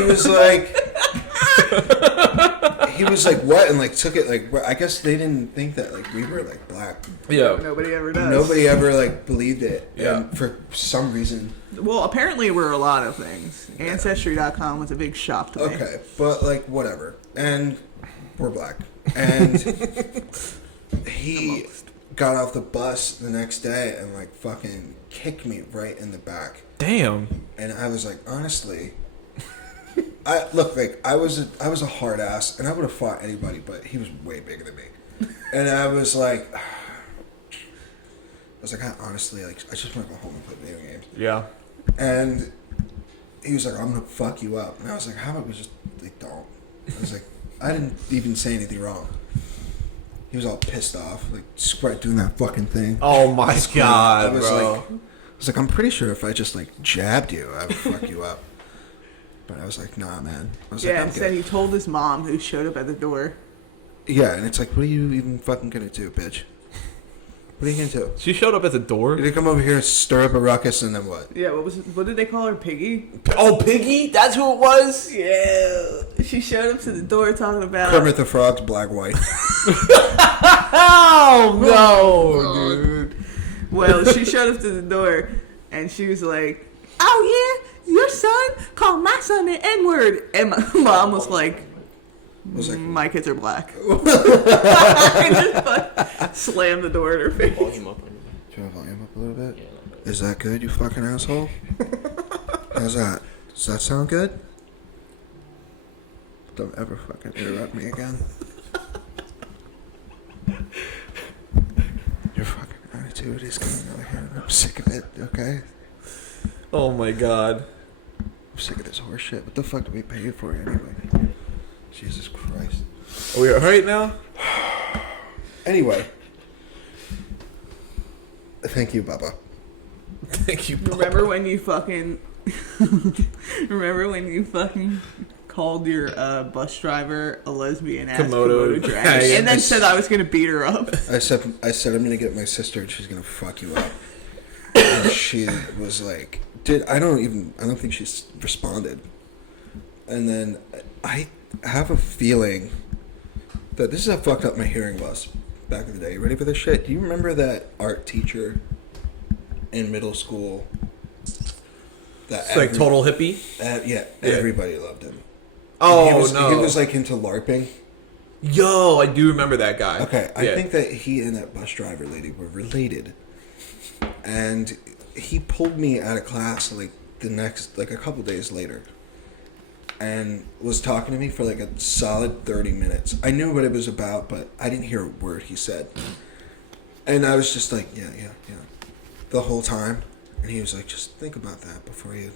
was like, what? And like took it like, I guess they didn't think that like we were like black. Yeah. Nobody ever does. Nobody ever like believed it. Yeah. And for some reason. Well, apparently we're a lot of things. Ancestry.com was a big shock to me. Okay. But like, whatever. And we're black. And he got off the bus the next day and like fucking kicked me right in the back. Damn. And I was like, honestly, I was a hard ass, and I would have fought anybody, but he was way bigger than me. And I was like, honestly, like, I just want to go home and play video games. Yeah. And he was like, I'm gonna fuck you up. And I was like, how about we just like don't? I was like, I didn't even say anything wrong. He was all pissed off, like doing that fucking thing. Oh my god, I was bro. like, I'm pretty sure if I just like jabbed you, I would fuck you up. But I was like, nah, man. I was Yeah, like, I'm instead good. he told his mom, who showed up at the door. Yeah, and it's like, what are you even fucking gonna do, bitch? What are you gonna do? She showed up at the door. You're gonna come over here, stir up a ruckus, and then what? Yeah, what did they call her, Piggy? Oh, Piggy? That's who it was? Yeah. She showed up to the door talking about... Kermit the Frog's black white. Oh, no, dude. Well, she showed up to the door, and she was like, oh, yeah? Your son called my son an N-word. And my mom was like, my kids are black. I just like, slammed the door in her face. Volume up on your Turn the volume up a little bit. Yeah, a little bit. Is that good, you fucking asshole? How's that? Does that sound good? Don't ever fucking interrupt me again. Your fucking attitude is coming out of hand. I'm sick of it, okay? Oh my god. I'm sick of this horse shit. What the fuck do we pay you for anyway? Jesus Christ. Are we alright now? Anyway. Thank you, Bubba. Thank you, Paul. Remember when you fucking called your bus driver a lesbian ass Komodo Komodo dragon, dragon. and then said I was gonna beat her up? I said I'm gonna get my sister and she's gonna fuck you up. And she was like, I don't think she's responded. And then I have a feeling that this is how fucked up my hearing was back in the day. You ready for this shit? Do you remember that art teacher in middle school? That It's like total hippie? yeah, everybody loved him. Oh, he was, no. He was like into LARPing. Yo, I do remember that guy. Okay, I Yeah. think that he and that bus driver lady were related. And he pulled me out of class like a couple days later and was talking to me for like a solid 30 minutes. I knew what it was about, but I didn't hear a word he said. And I was just like, yeah, the whole time. And he was like, just think about that before you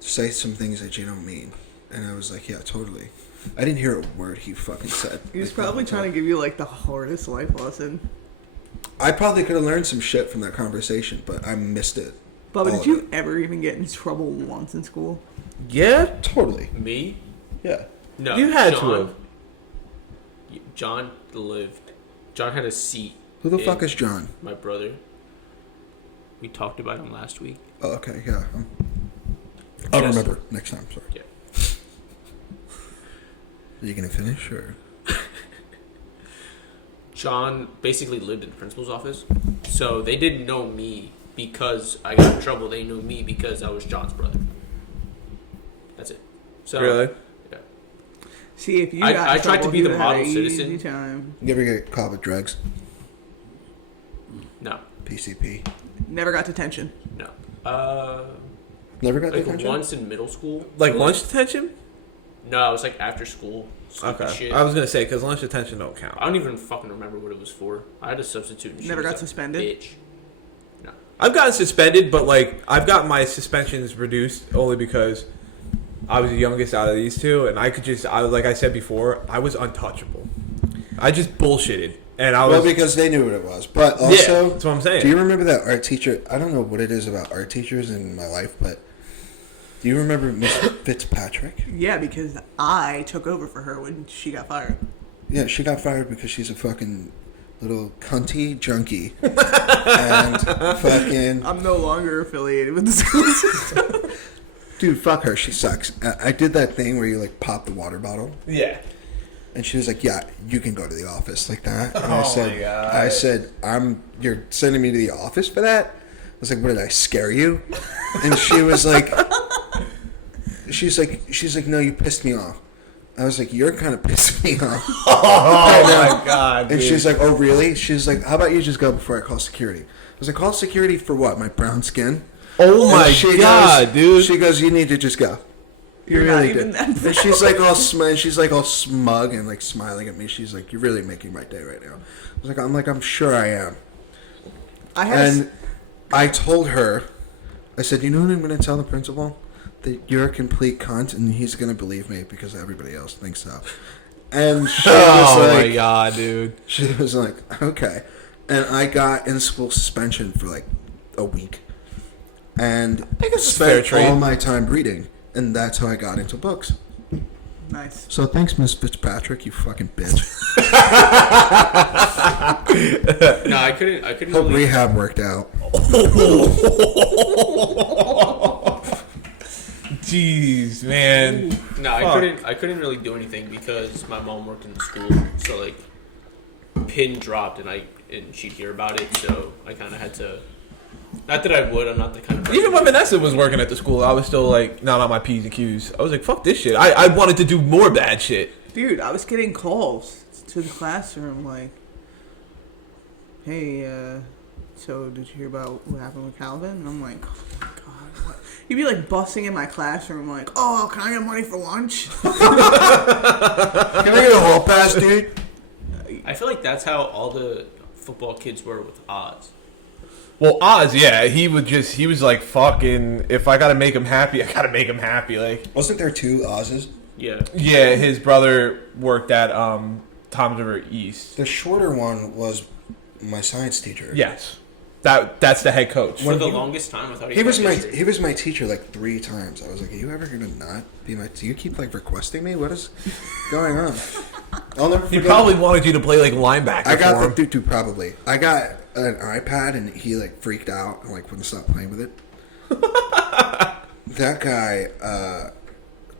say some things that you don't mean. And I was like, yeah, totally. I didn't hear a word he fucking said. He was probably trying to give you like the hardest life lesson. I probably could have learned some shit from that conversation, but I missed it. Bubba, All did of you it. ever even get in trouble once in school? Yeah? Totally. Me? Yeah. No. You had to John, have. John lived. John had a seat. Who the in fuck is John? My brother. We talked about him last week. Oh, okay, yeah. I'll Yes. remember next time, sorry. Yeah. Are you going to finish, or? John basically lived in the principal's office. So they didn't know me because I got in trouble. They knew me because I was John's brother. That's it. So Really? Yeah. See, if you I got in tried to trouble, be you the would've had model an citizen. easy time. You ever get caught with drugs? No. PCP. Never got detention. No. Never got Like detention? once in middle school. Like So, lunch detention? No, it was like after school. Stupid Okay. Shit. I was gonna say because lunch detention don't count. I don't even fucking remember what it was for. I had a substitute. And she Never was got a suspended? Bitch. No. I've gotten suspended, but like I've got my suspensions reduced only because I was the youngest out of these two, and I could just, like I said before, I was untouchable. I just bullshitted, and I was. Well, because they knew what it was. But yeah, also, that's what I'm saying. do you remember that art teacher? I don't know what it is about art teachers in my life, but do you remember Miss Fitzpatrick? Yeah, because I took over for her when she got fired. Yeah, she got fired because she's a fucking little cunty junkie. And fucking... I'm no longer affiliated with the school system. Dude, fuck her. She sucks. I did that thing where you, like, pop the water bottle. Yeah. And she was like, yeah, you can go to the office like that. And Oh, my God. I said, you're sending me to the office for that? I was like, what, did I scare you? And she was like, she's like, no, you pissed me off. I was like, you're kind of pissing me off. Oh, my God, And dude. she's like, oh, really? She's like, how about you just go before I call security? I was like, call security for what? My brown skin? Oh, And my she God, goes, dude. She goes, you need to just go. You You're not really even did. that And she's like all smug and like smiling at me. She's like, you're really making my day right now. I'm like, I'm sure I am. I had And I told her, I said, you know what I'm going to tell the principal? That you're a complete cunt, and he's going to believe me because everybody else thinks so. And she Oh, was my like, God, dude. she was like, okay. And I got in school suspension for like a week. And it's a fair spent trade. all my time reading. And that's how I got into books. nice. So thanks, Miss Fitzpatrick, you fucking bitch. No, I couldn't Hope really. rehab worked out. Jeez, man. No, I couldn't really do anything because my mom worked in the school. So like, pin dropped and she'd hear about it. So I kind of had to. Not that I would. I'm not the kind of person. Even when Vanessa was working at the school, I was still like not on my P's and Q's. I was like, fuck this shit. I wanted to do more bad shit. Dude, I was getting calls to the classroom like, hey, so did you hear about what happened with Calvin? And I'm like, oh my God, what? You'd be like busting in my classroom like, oh, can I get money for lunch? Can I get a hall pass, dude? I feel like that's how all the football kids were with Oz. Well, Oz, yeah, he was like, fucking, if I gotta make him happy, I gotta make him happy. Like, Wasn't there two Oz's? Yeah. yeah, his brother worked at Toms River East. The shorter one was my science teacher. Yes, that's the head coach. For the longest time, I thought He was had my history. teacher like 3 times. I was like, are you ever gonna not be my? Do you keep like requesting me? What is going on? I'll never He forget. probably wanted you to play like linebacker. I got for the him. dude probably. I got an iPad and he like freaked out and like wouldn't stop playing with it. That guy.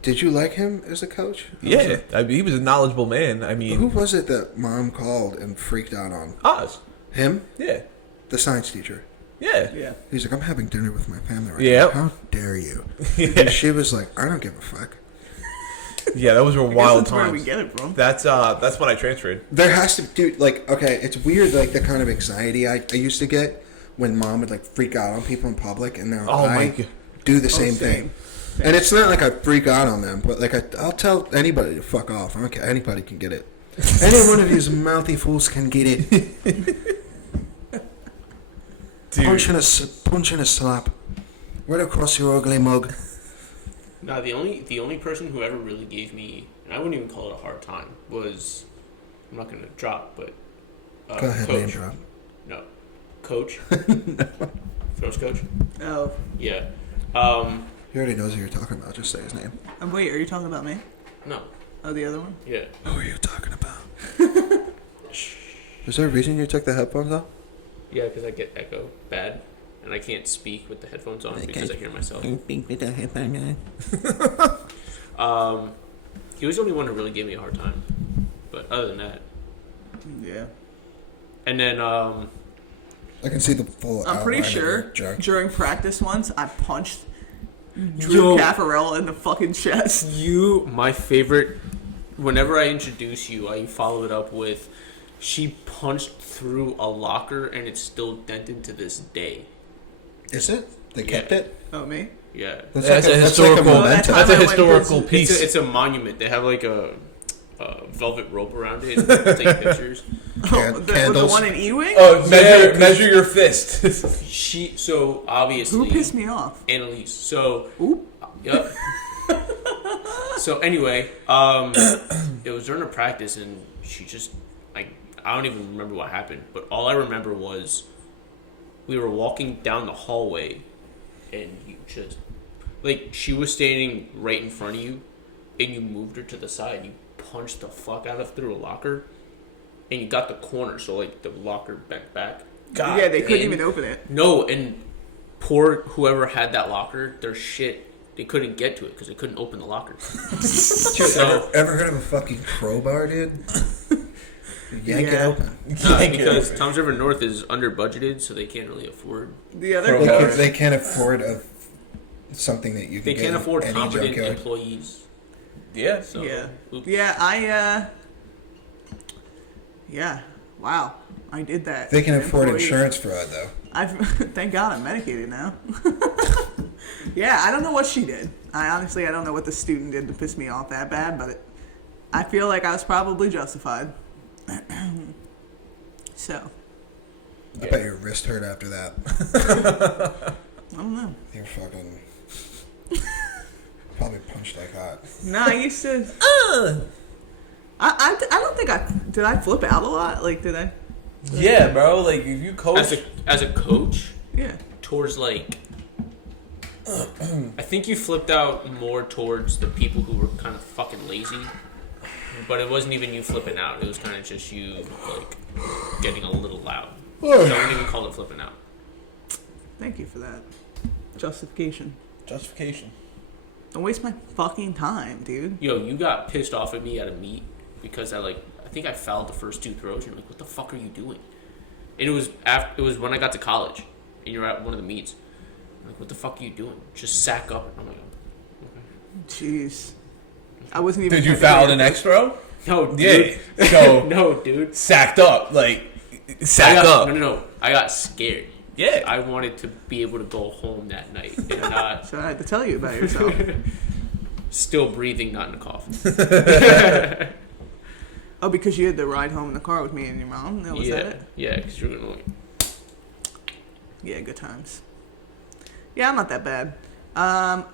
Did you like him as a coach? Yeah, I mean, he was a knowledgeable man. I Who mean, was it that mom called and freaked out on? Oz. Him? Yeah, The science teacher. yeah, Yeah. He's like, I'm having dinner with my family right Yep. now. How dare you? yeah. And she was like, I don't give a fuck. Yeah, those were I guess wild that's where we times. get it from. That's when I transferred. There has to, dude, like, okay, it's weird, like, the kind of anxiety I used to get when mom would, like, freak out on people in public, and now Oh, my I God. do the same same. thing. And it's not like I freak out on them, but, like, I'll tell anybody to fuck off. I don't care. Anybody can get it. Any one of these mouthy fools can get it. Dude. Punch and a slap. Right across your ugly mug. No, the only person who ever really gave me, and I wouldn't even call it a hard time, was, I'm not gonna drop, but Go ahead, coach. name drop. No, coach. Throws coach. Oh, Yeah. He already knows who you're talking about. Just say his name. wait, are you talking about me? No. Oh, the other one? Yeah. Who are you talking about? Is there a reason you took the headphones off? Yeah, because I get echo bad, and I can't speak with the headphones on because I hear myself. He was the only one who really gave me a hard time, but other than that, Yeah. and then I can see the full I'm pretty outline of sure your junk. during practice once, I punched Drew Caffarel in the fucking chest. my favorite. Whenever I introduce you, I follow it up with, She punched through a locker, and it's still dented to this day. Is it? They kept it? Oh, me? Yeah. That's a like historical. memento. That's a I went historical to- piece. It's a monument. They have like a velvet rope around it. And they take pictures. Oh, the Candles. one in Ewing? Oh, measure your fist. So obviously. Who pissed me off? Annalise. So. Oop. Yep. So anyway, it was during a practice, and she just I don't even remember what happened, but all I remember was we were walking down the hallway, and you just she was standing right in front of you, and you moved her to the side. You punched the fuck out of through a locker, and you got the corner, so the locker bent back. God, Yeah, they couldn't and- even open it. No, and poor whoever had that locker, their shit. They couldn't get to it because they couldn't open the locker. So, Ever heard of a fucking crowbar, dude? Yank it Yeah. open. because Tom's River North is under budgeted, so they can't really afford. The other Crowbar. part, They can't afford something that you can They get can't in afford any competent junkyard. employees. Yeah. So, Yeah. oops. Yeah, wow. I did that. They can afford Employees. insurance fraud, though. Thank God I'm medicated now. Yeah, I don't know what she did. I don't know what the student did to piss me off that bad, but I feel like I was probably justified. So, I bet your wrist hurt after that. I don't know. You're fucking... Probably punched like hot. No, I used to. I don't think did I flip out a lot? Like, did I? Yeah, bro. Like if you coach, As a coach, Yeah. towards I think you flipped out more towards the people who were kind of fucking lazy. But it wasn't even you flipping out. It was kind of just you getting a little loud. So I wouldn't even call it flipping out. Thank you for that justification. justification. Don't waste my fucking time, dude. Yo, you got pissed off at me at a meet because I think I fouled the first two throws. You're like, what the fuck are you doing? And it was when I got to college, and you're at one of the meets. I'm like, what the fuck are you doing? Just sack up. I'm like, okay. Jeez. I wasn't even. Did you foul the next throw? No, dude. Yeah. So No, dude. sacked up, sack up. No. I got scared. Yeah. I wanted to be able to go home that night and not So I had to tell you about yourself. still breathing, not in a coffin. Oh, because you had the ride home in the car with me and your mom? That was yeah, that it? yeah, because you're gonna Yeah, good times. Yeah, I'm not that bad.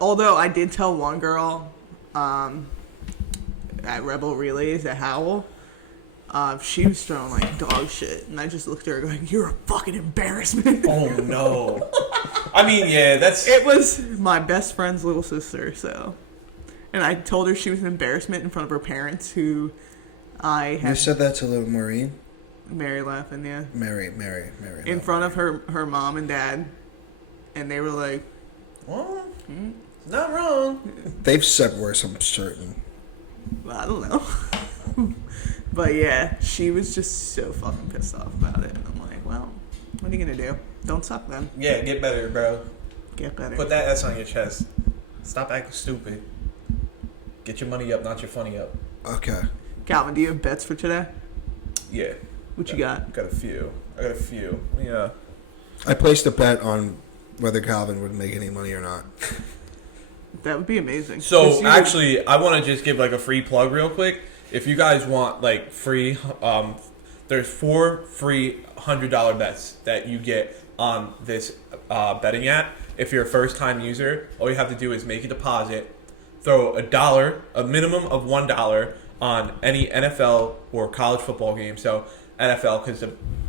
Although I did tell one girl at Rebel Relays at Howell, she was throwing dog shit, and I just looked at her going, "You're a fucking embarrassment." Oh no. I mean, yeah, that's. It was my best friend's little sister, so. And I told her she was an embarrassment in front of her parents, who I You had. said that to little Maureen? Mary laughing, yeah. Mary. In front of her mom and dad, and they were like, Well, not wrong. They've said worse, I'm certain. well, I don't know. But yeah, she was just so fucking pissed off about it. And I'm like, well, what are you gonna do? Don't suck then. Yeah, get better, bro. Get better. Put that S on your chest. Stop acting stupid. Get your money up, not your funny up. Okay. Calvin, do you have bets for today? Yeah. What you got? I got a few. Yeah. I placed a bet on whether Calvin would make any money or not. That would be amazing. 'Cause So you- actually, I want to just give a free plug real quick. If you guys want free, there's 4 free $100 bets that you get on this betting app. If you're a first-time user, all you have to do is make a deposit, throw a minimum of $1 on any NFL or college football game. So NFL, because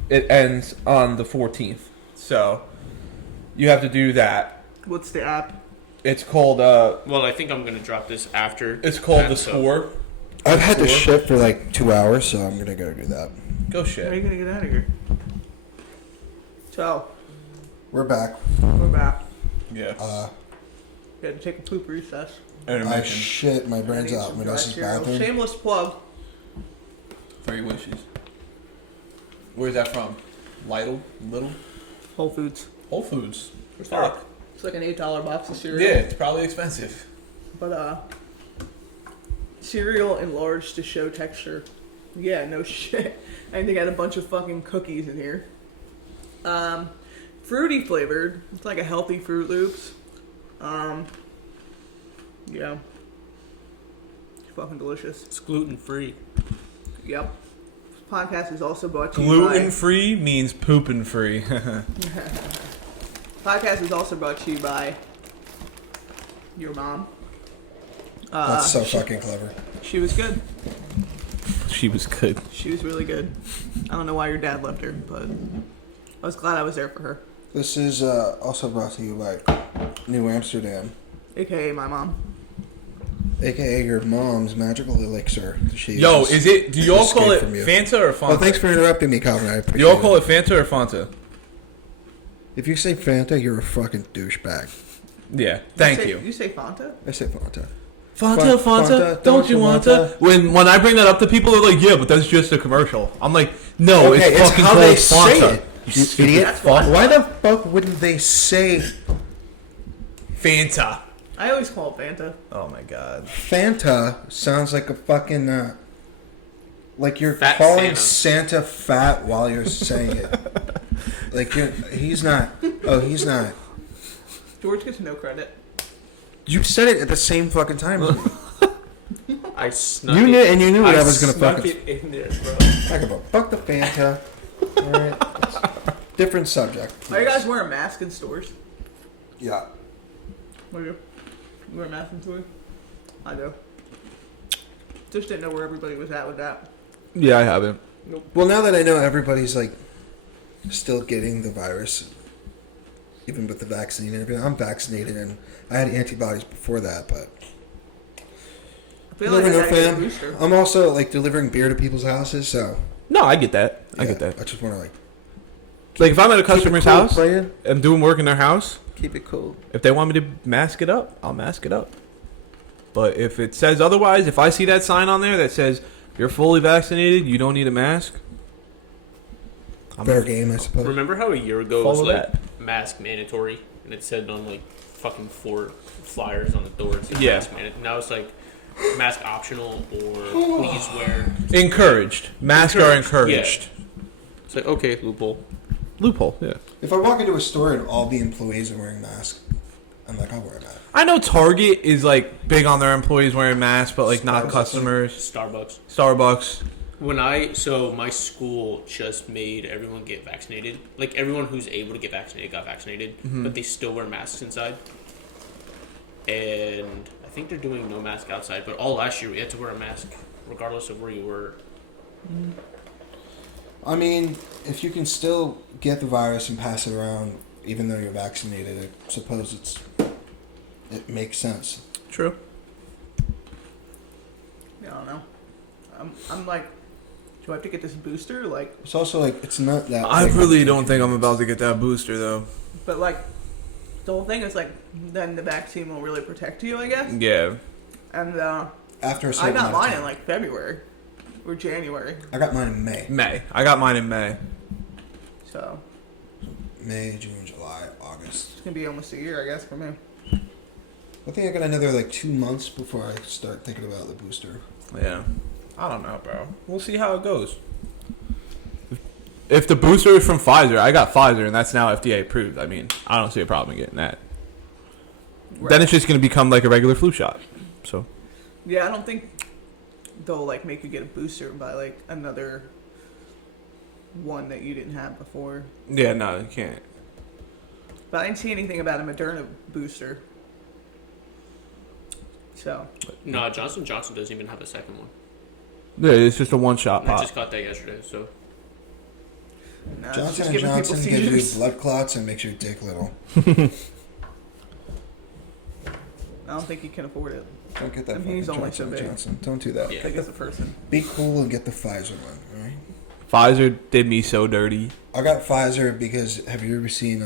it ends on the 14th. So you have to do that. What's the app? It's called Well, I think I'm gonna drop this after. it's called that, The so- Score. I've had to Sure. ship for 2 hours, so I'm gonna go do that. Go How are shit. you gonna get out of here? So, We're back. we're back. Yeah. We had to take a poop recess. I shit my brains Need out. some dry Vanessa's cereal. bathroom. Shameless plug. 3 wishes. Where's that from? Lidl? Little? Whole Foods. Whole Foods. Fuck. It's like an $8 box of cereal. Yeah, it's probably expensive. But cereal enlarged to show texture. Yeah, no shit. And they got a bunch of fucking cookies in here. Fruity flavored. It's like a healthy Fruit Loops. Yeah. It's fucking delicious. It's gluten free. Yep. This podcast is also brought to you Gluten by... free means pooping free. Podcast is also brought to you by your mom. That's so fucking clever. She was good. She was good. She was really good. I don't know why your dad left her, but I was glad I was there for her. This is also brought to you by New Amsterdam, AKA my mom. aka your mom's magical elixir. She Yo, uses is it? Do to y'all call escape it from you. Fanta or Fanta? Oh, thanks for interrupting me, Calvin. I Do appreciate y'all call it Fanta or Fanta? If you say Fanta, you're a fucking douchebag. Yeah. Thank You say Fanta? I say Fanta. Fanta, Fanta, don't you want to? When I bring that up to people, they're like, "Yeah, but that's just a commercial." I'm like, "No, Okay, it's it's fucking how called they say Fanta." it. You idiot. That's what I Why the fuck wouldn't they say Fanta. I always call it Fanta. Oh my god. Fanta? Sounds like a fucking like you're Fat calling Santa. Santa fat while you're saying it. Like he's not. Oh, he's not. George gets no credit. You said it at the same fucking time as me. I snuck You it. knew, and you knew what I was gonna snuck fucking. it in there, bro. Talk about fuck the Fanta. All right. Different subject. Are you guys wearing masks in stores? Yeah. What do you? You wear masks in stores? I do. Just didn't know where everybody was at with that. Yeah, I haven't. Well, now that I know everybody's like still getting the virus, even with the vaccine and everything, I'm vaccinated and I had antibodies before that, but I feel you like I never know, gotta get a fam. booster. I'm also like delivering beer to people's houses, so No, I get that. I yeah, get that. I just want to Like if I'm at a customer's keep it cool, house, player. I'm doing work in their house. Keep it cool. If they want me to mask it up, I'll mask it up. But if it says otherwise, if I see that sign on there that says you're fully vaccinated, you don't need a mask. Fair game, I suppose. Remember how a year ago it was Follow like that. mask mandatory, and it said on like fucking 4 flyers on the doors. Yeah. Mask now it's like mask optional or please wear. Encouraged. Masks are encouraged. It's like okay, loophole. Loophole. Yeah. If I walk into a store and all the employees are wearing masks, I'm like, I'll wear a mask. I know Target is like big on their employees wearing masks, but like not Starbucks. customers. Starbucks. Starbucks. So my school just made everyone get vaccinated. Like everyone who's able to get vaccinated got vaccinated, but they still wear masks inside. And I think they're doing no mask outside. But all last year we had to wear a mask regardless of where you were. I mean, if you can still get the virus and pass it around, even though you're vaccinated, I suppose it makes sense. True. Yeah, I don't know. I'm like, do I have to get this booster? Like, It's also like it's not that. I big of a really thing. don't think I'm about to get that booster though. but like, the whole thing is like, then the vaccine will really protect you, I guess. Yeah. And After a I certain got amount of mine time. in like February or January, I got mine in May. May. I got mine in May. so May, June, July, August. it's gonna be almost a year, I guess, for me. I think I got another like 2 months before I start thinking about the booster. Yeah. I don't know, bro. We'll see how it goes. If the booster is from Pfizer, I got Pfizer, and that's now FDA approved. I mean, I don't see a problem in getting that. Then it's just going to become like a regular flu shot. So. Yeah, I don't think they'll like make you get a booster by like another one that you didn't have before. Yeah, no, you can't. But I didn't see anything about a Moderna booster. So No, Johnson Johnson doesn't even have a second one. Yeah, it's just a one-shot I pop. just got that yesterday, so no, it's Johnson just and giving Johnson people gives you seizures. blood clots and makes your dick little. I don't think you can afford it. Don't get that I mean, he's fucking only Johnson so and big. Johnson. Don't do that. Yeah. Like as a person. Be cool and get the Pfizer one, alright? Pfizer did me so dirty. I got Pfizer because have you ever seen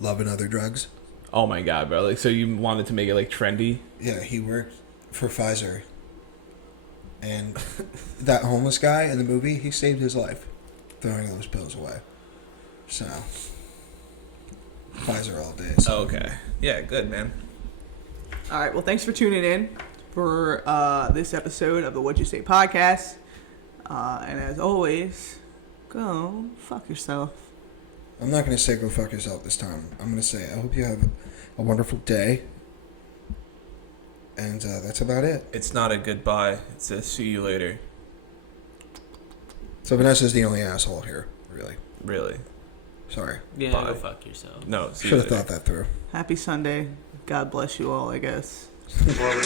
Love and Other Drugs? Oh my god, bro! Like, so you wanted to make it like trendy? Yeah, he worked for Pfizer. And that homeless guy in the movie, he saved his life throwing those pills away. So, Pfizer all day. So. Okay. Yeah, good, man. All right. Well, thanks for tuning in for this episode of the What'd You Say podcast. And as always, go fuck yourself. I'm not going to say go fuck yourself this time. I'm going to say I hope you have a wonderful day. And that's about it. It's not a goodbye. It's a see you later. So Vanessa's the only asshole here, really. Really. Sorry. Yeah, Bye. go fuck yourself. No, see Should you have later. thought that through. Happy Sunday. God bless you all, I guess. Well,